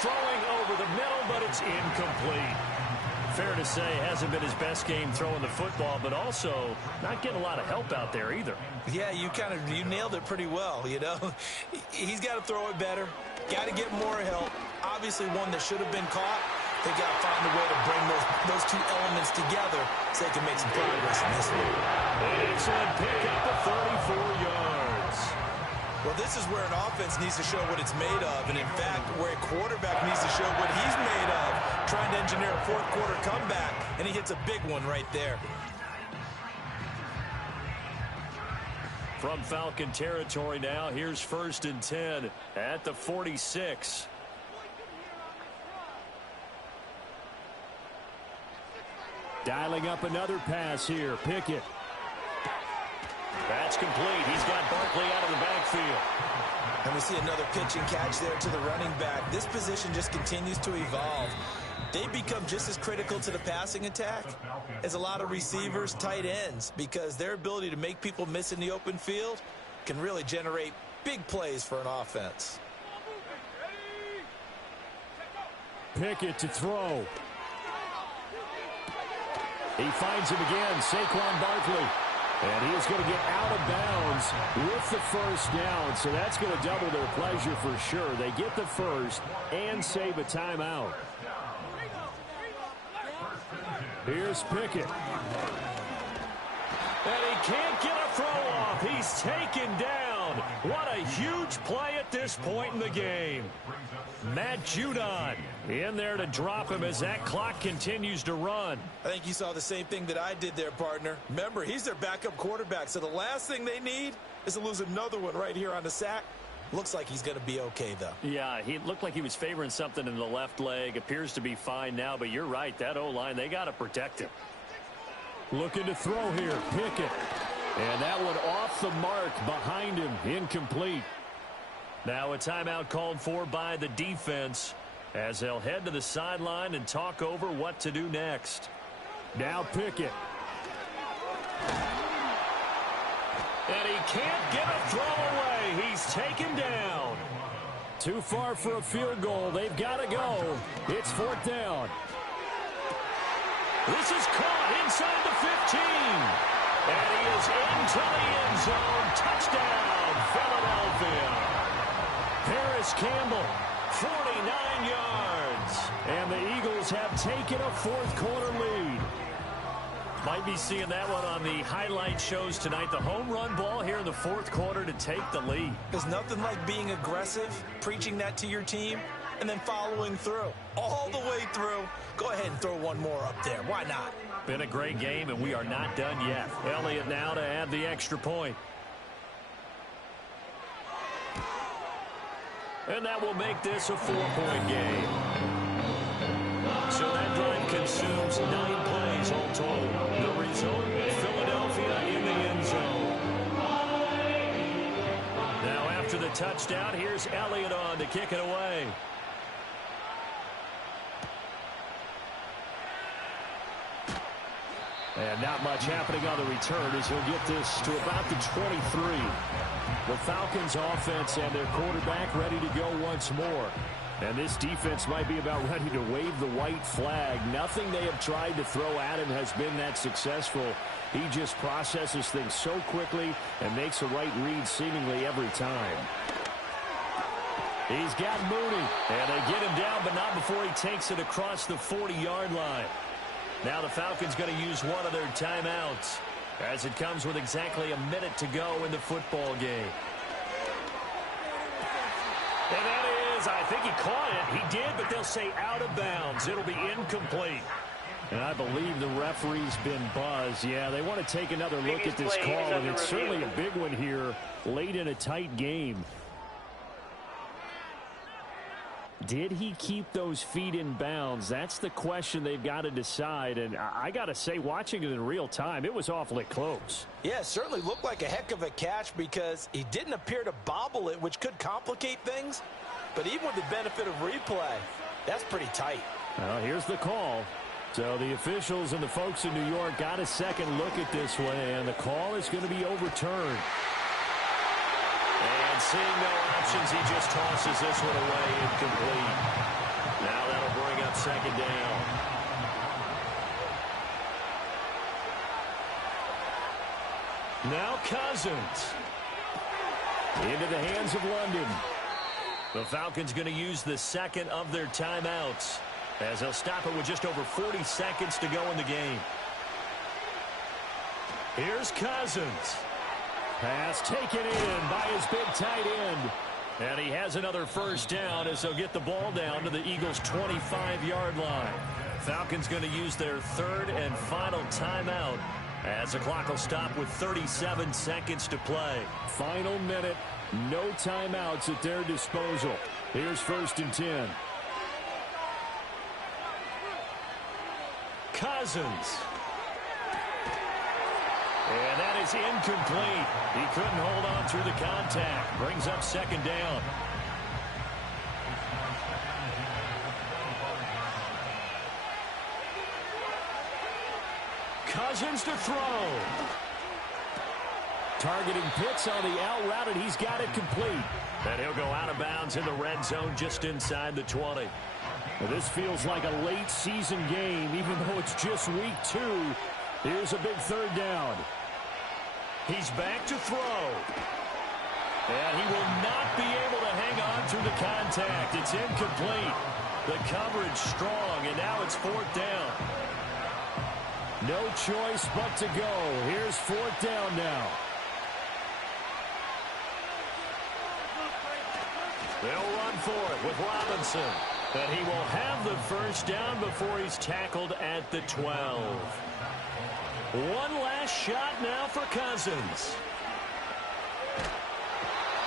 Throwing over the middle, but it's incomplete. Fair to say, hasn't been his best game throwing the football, but also not getting a lot of help out there either. Yeah, you nailed it pretty well, you know. He's got to throw it better, got to get more help. Obviously one that should have been caught. They got to find a way to bring those two elements together so they can make some progress in this one. Excellent pickup of 34 yards. Well, this is where an offense needs to show what it's made of, and in fact, where a quarterback needs to show what he's made of, trying to engineer a fourth-quarter comeback, and he hits a big one right there. From Falcon territory now, here's 1st and 10 at the 46. Dialing up another pass here. Pickett. That's complete. He's got Barkley out of the backfield. And we see another pitch and catch there to the running back. This position just continues to evolve. They become just as critical to the passing attack as a lot of receivers, tight ends, because their ability to make people miss in the open field can really generate big plays for an offense. Pickett to throw. He finds him again, Saquon Barkley. And he is going to get out of bounds with the first down. So that's going to double their pleasure for sure. They get the first and save a timeout. Here's Pickett. And he can't get a throw off. He's taken down. What a huge play at this point in the game. Matt Judon in there to drop him as that clock continues to run. I think you saw the same thing that I did there, partner. Remember, he's their backup quarterback, so the last thing they need is to lose another one right here on the sack. Looks like he's going to be okay, though. Yeah, he looked like he was favoring something in the left leg. Appears to be fine now, but you're right. That O-line, they got to protect him. Looking to throw here, Pickett. And that one off the mark behind him, incomplete. Now a timeout called for by the defense as they'll head to the sideline and talk over what to do next. Now Pickett. And he can't get a throw away. He's taken down. Too far for a field goal. They've got to go. It's 4th down. This is caught inside the 15. And he is into the end zone. Touchdown, Philadelphia. Paris Campbell, 49 yards. And the Eagles have taken a 4th-quarter lead. Might be seeing that one on the highlight shows tonight. The home run ball here in the 4th quarter to take the lead. There's nothing like being aggressive, preaching that to your team, and then following through. All the way through. Go ahead and throw one more up there. Why not? Been a great game, and we are not done yet. Elliott now to add the extra point. And that will make this a 4-point game. So that drive consumes 9 plays all total. The result, Philadelphia in the end zone. Now after the touchdown, here's Elliott on to kick it away. And not much happening on the return as he'll get this to about the 23. The Falcons offense and their quarterback ready to go once more. And this defense might be about ready to wave the white flag. Nothing they have tried to throw at him has been that successful. He just processes things so quickly and makes the right read seemingly every time. He's got Mooney. And they get him down, but not before he takes it across the 40-yard line. Now the Falcons going to use one of their timeouts as it comes with exactly a minute to go in the football game. And that is, I think he caught it. He did, but they'll say out of bounds. It'll be incomplete. And I believe the referee's been buzzed. Yeah, they want to take another look at this call, and it's certainly a big one here late in a tight game. Did he keep those feet in bounds? That's the question they've got to decide. And I got to say, watching it in real time, it was awfully close. Yeah, it certainly looked like a heck of a catch because he didn't appear to bobble it, which could complicate things. But even with the benefit of replay, that's pretty tight. Well, here's the call. So the officials and the folks in New York got a second look at this one, and the call is going to be overturned. And seeing no options, he just tosses this one away incomplete. Now that'll bring up second down. Now Cousins. Into the hands of London. The Falcons going to use the second of their timeouts, as they'll stop it with just over 40 seconds to go in the game. Here's Cousins. Pass taken in by his big tight end. And he has another first down as they'll get the ball down to the Eagles' 25-yard line. Falcons going to use their third and final timeout as the clock will stop with 37 seconds to play. Final minute, no timeouts at their disposal. Here's 1st and 10. Cousins. And that is incomplete. He couldn't hold on through the contact. Brings up second down. Cousins to throw. Targeting Pitts on the out route, and he's got it complete. And he'll go out of bounds in the red zone just inside the 20. Well, this feels like a late season game, even though it's just week 2. Here's a big third down. He's back to throw. And he will not be able to hang on through the contact. It's incomplete. The coverage strong, and now it's 4th down. No choice but to go. Here's 4th down now. They'll run for it with Robinson. And he will have the first down before he's tackled at the 12. One last shot now for Cousins.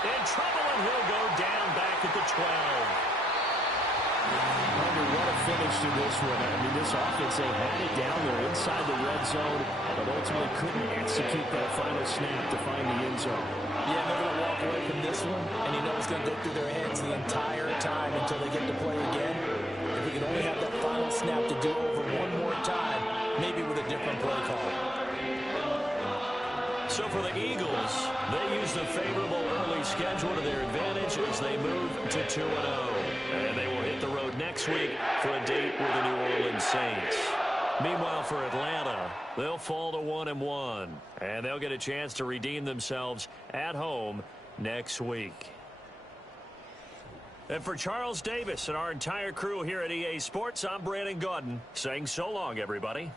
In trouble, and he'll go down back at the 12. What a finish to this one. I mean, this offense, they had it down there inside the red zone, but ultimately couldn't execute that final snap to find the end zone. Yeah, they're going to walk away from this one, and you know it's going to go through their heads the entire time until they get to play again. If we could only have that final snap to do over one more time, maybe with a different play call. So for the Eagles, they use the favorable early schedule to their advantage as they move to 2-0. And they will hit the road next week for a date with the New Orleans Saints. Meanwhile, for Atlanta, they'll fall to 1-1. And they'll get a chance to redeem themselves at home next week. And for Charles Davis and our entire crew here at EA Sports, I'm Brandon Gaudin saying so long, everybody.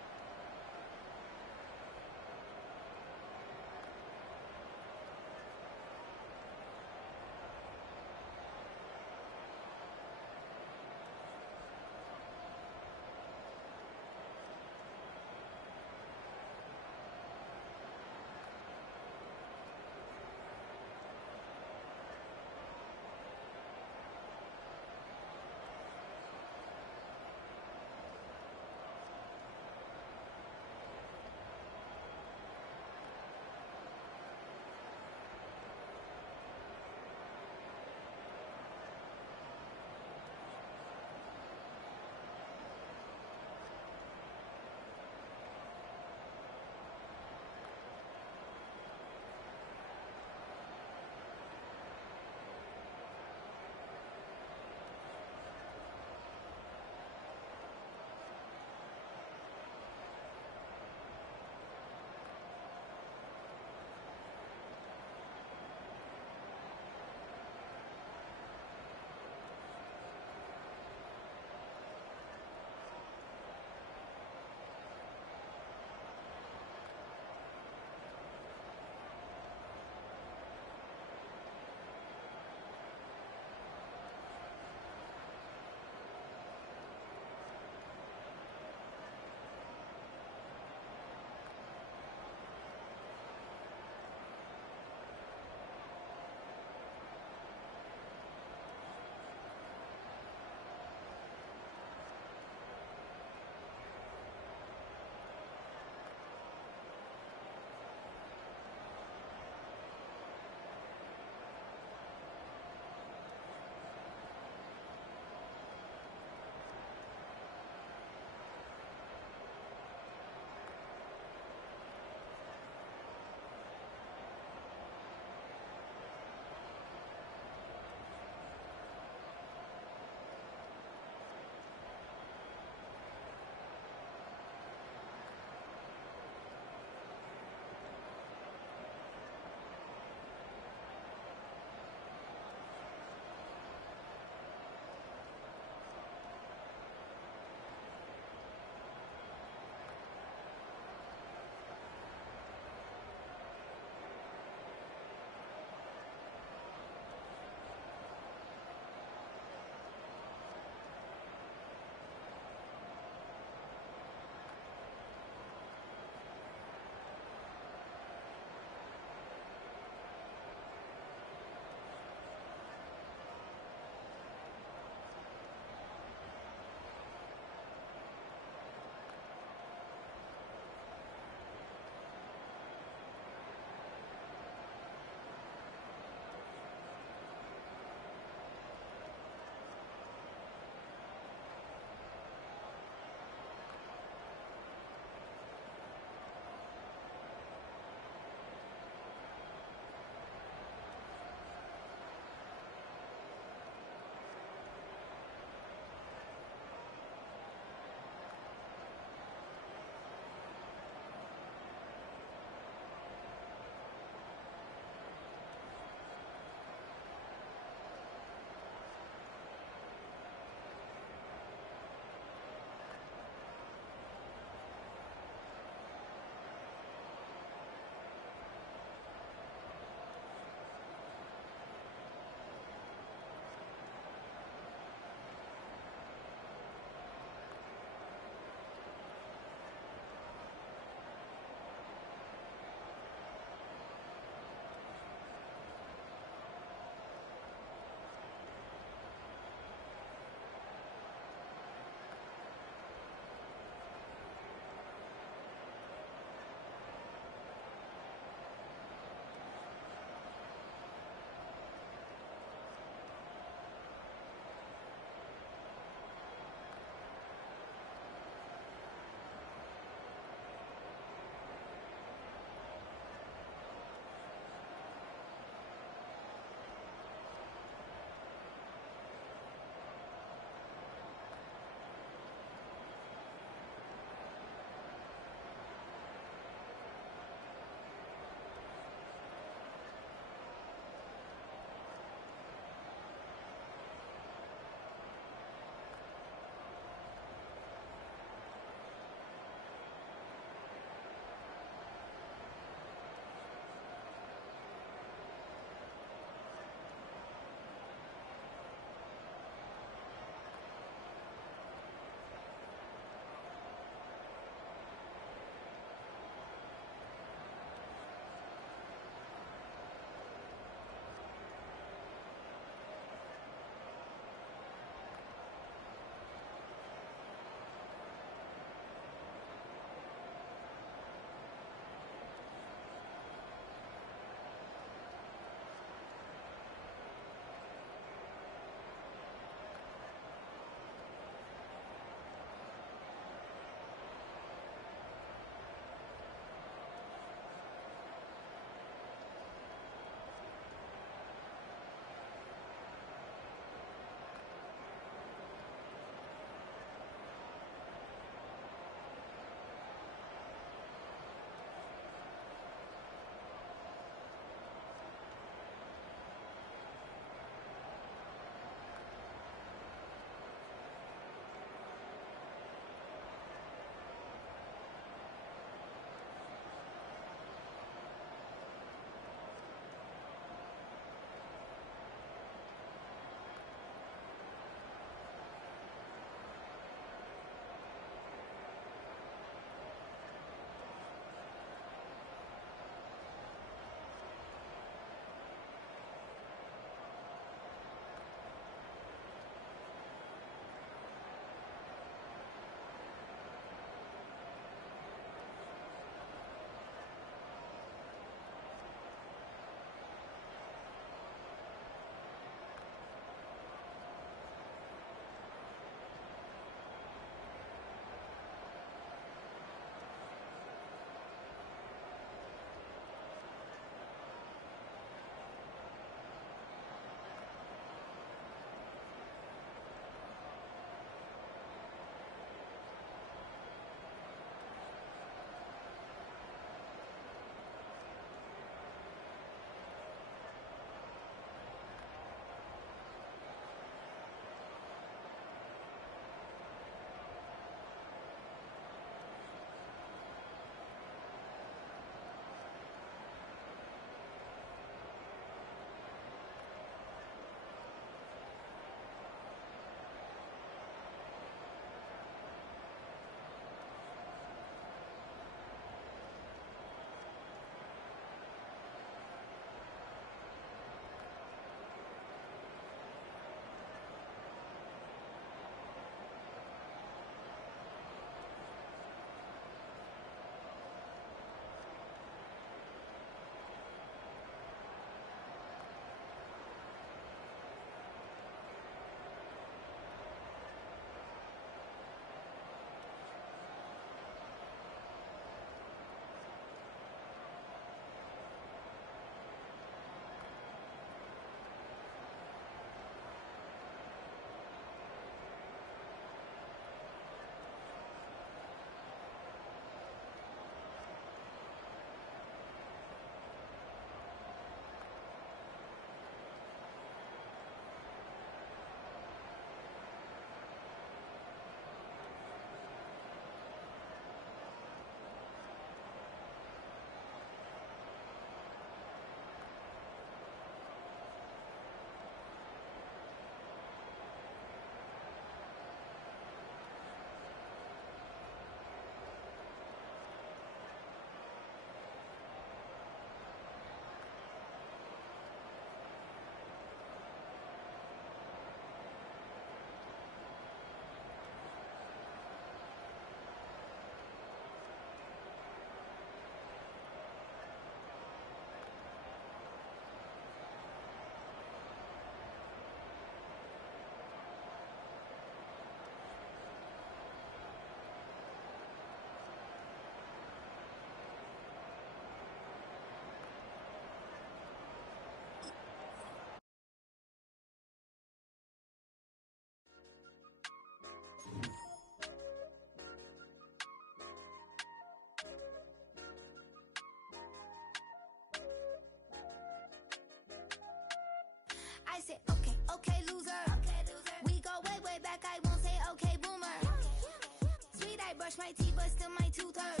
I brush my teeth, but still my tooth hurt.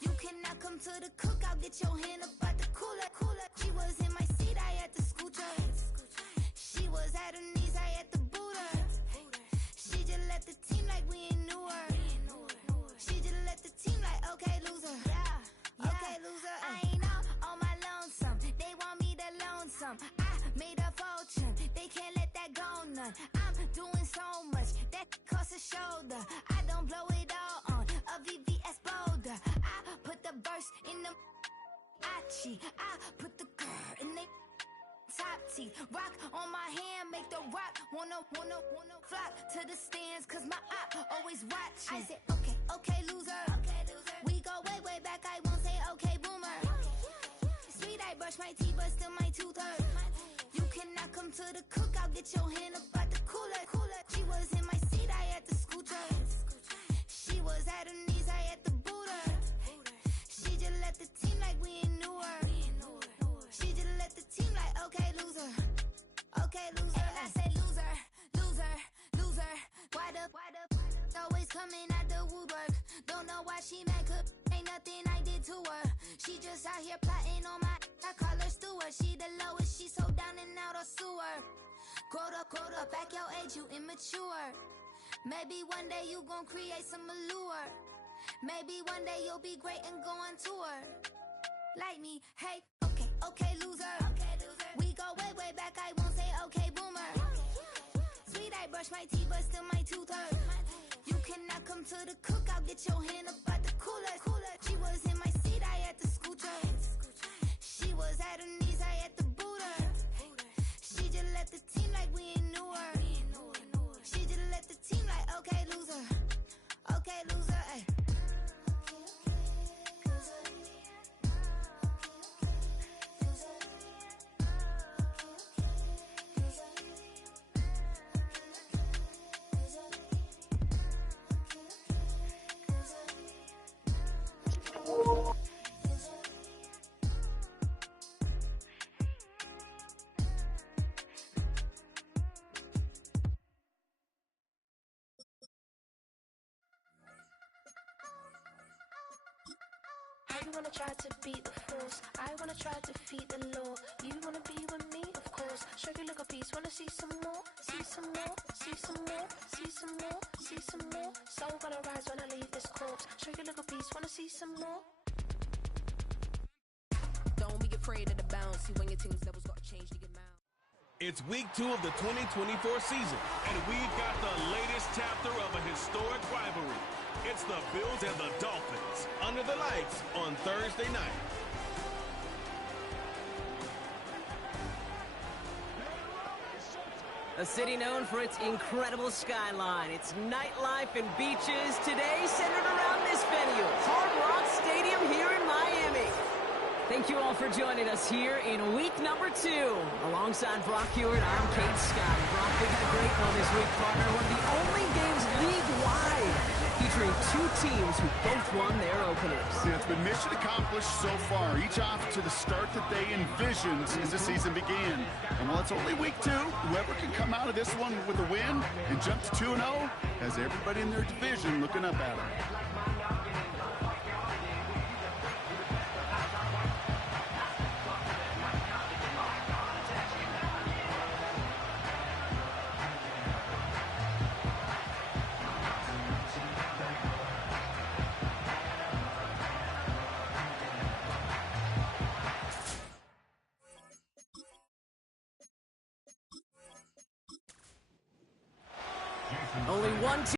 You cannot come to the cookout, get your hand up out the cooler. She was in my seat, I had to scoot her. She was at her knees, I had to boot her. She just left the team like we ain't knew her. She just left the team like, okay, loser. Okay, loser. I ain't out on my lonesome. They want me to loan some. I made a fortune. They can't let that go none. I'm doing so much that costs a shoulder. I don't blow it all on a VVS boulder. I put the verse in the I put the girl in the top teeth. Rock on my hand, make the rock wanna flock to the stands, cause my eye always watching. I said, okay, loser. We go way back, I won't say okay, boomer. Sweet, I brush my teeth, but still my tooth hurt. You cannot come to the cookout, get your hand up out the cooler. She was in my seat, I had to scoot her. She was at her knees, I had to boot her. She just left the team like we ain't knew her. She just left the team like, okay, loser. Okay, loser. And I say loser. Why the always coming out the woodwork? Don't know why she mad, cause ain't nothing I did to her. She just out here plotting on my, I call her steward. She the lowest, she so down and out of sewer. Growed up, back your age, you immature. Maybe one day you gon' create some allure. Maybe one day you'll be great and go on tour. Like me, hey, okay, loser. We go way back, I won't say okay, boomer. Sweet, I brush my teeth, but still my tooth hurt. You cannot come to the cookout, get your hand up out the cooler. She was in my seat, I had to scoot her. She was at her knees, I had to boot her. She just left the team like we ain't knew her. She just left the team like, okay, loser. Okay, loser, ay. You wanna try to beat the force, I wanna try to defeat the law. You wanna be with me, of course. Show you look a piece, wanna see some more, see some more, see some more, see some more, see some more. Soul gonna rise when I leave this corpse. Show you look a piece, wanna see some more. Don't be afraid of the bounce. See when your team's levels got changed to get mouth. It's week 2 of the 2024 season, and we've got the latest chapter of a historic rivalry. It's the Bills and the Dolphins under the lights on Thursday night. A city known for its incredible skyline, its nightlife and beaches, today centered around this venue, Hard Rock Stadium here in Miami. Thank you all for joining us here in week number 2. Alongside Brock Hewitt, I'm Kate Scott. Brock, we had a great one this week, partner. One of the only games league-wide featuring 2 teams who both won their openers. Yeah, it's been mission accomplished so far, each off to the start that they envisioned as the season began. And while it's only week 2, whoever can come out of this one with a win and jump to 2-0 has everybody in their division looking up at them. Only one team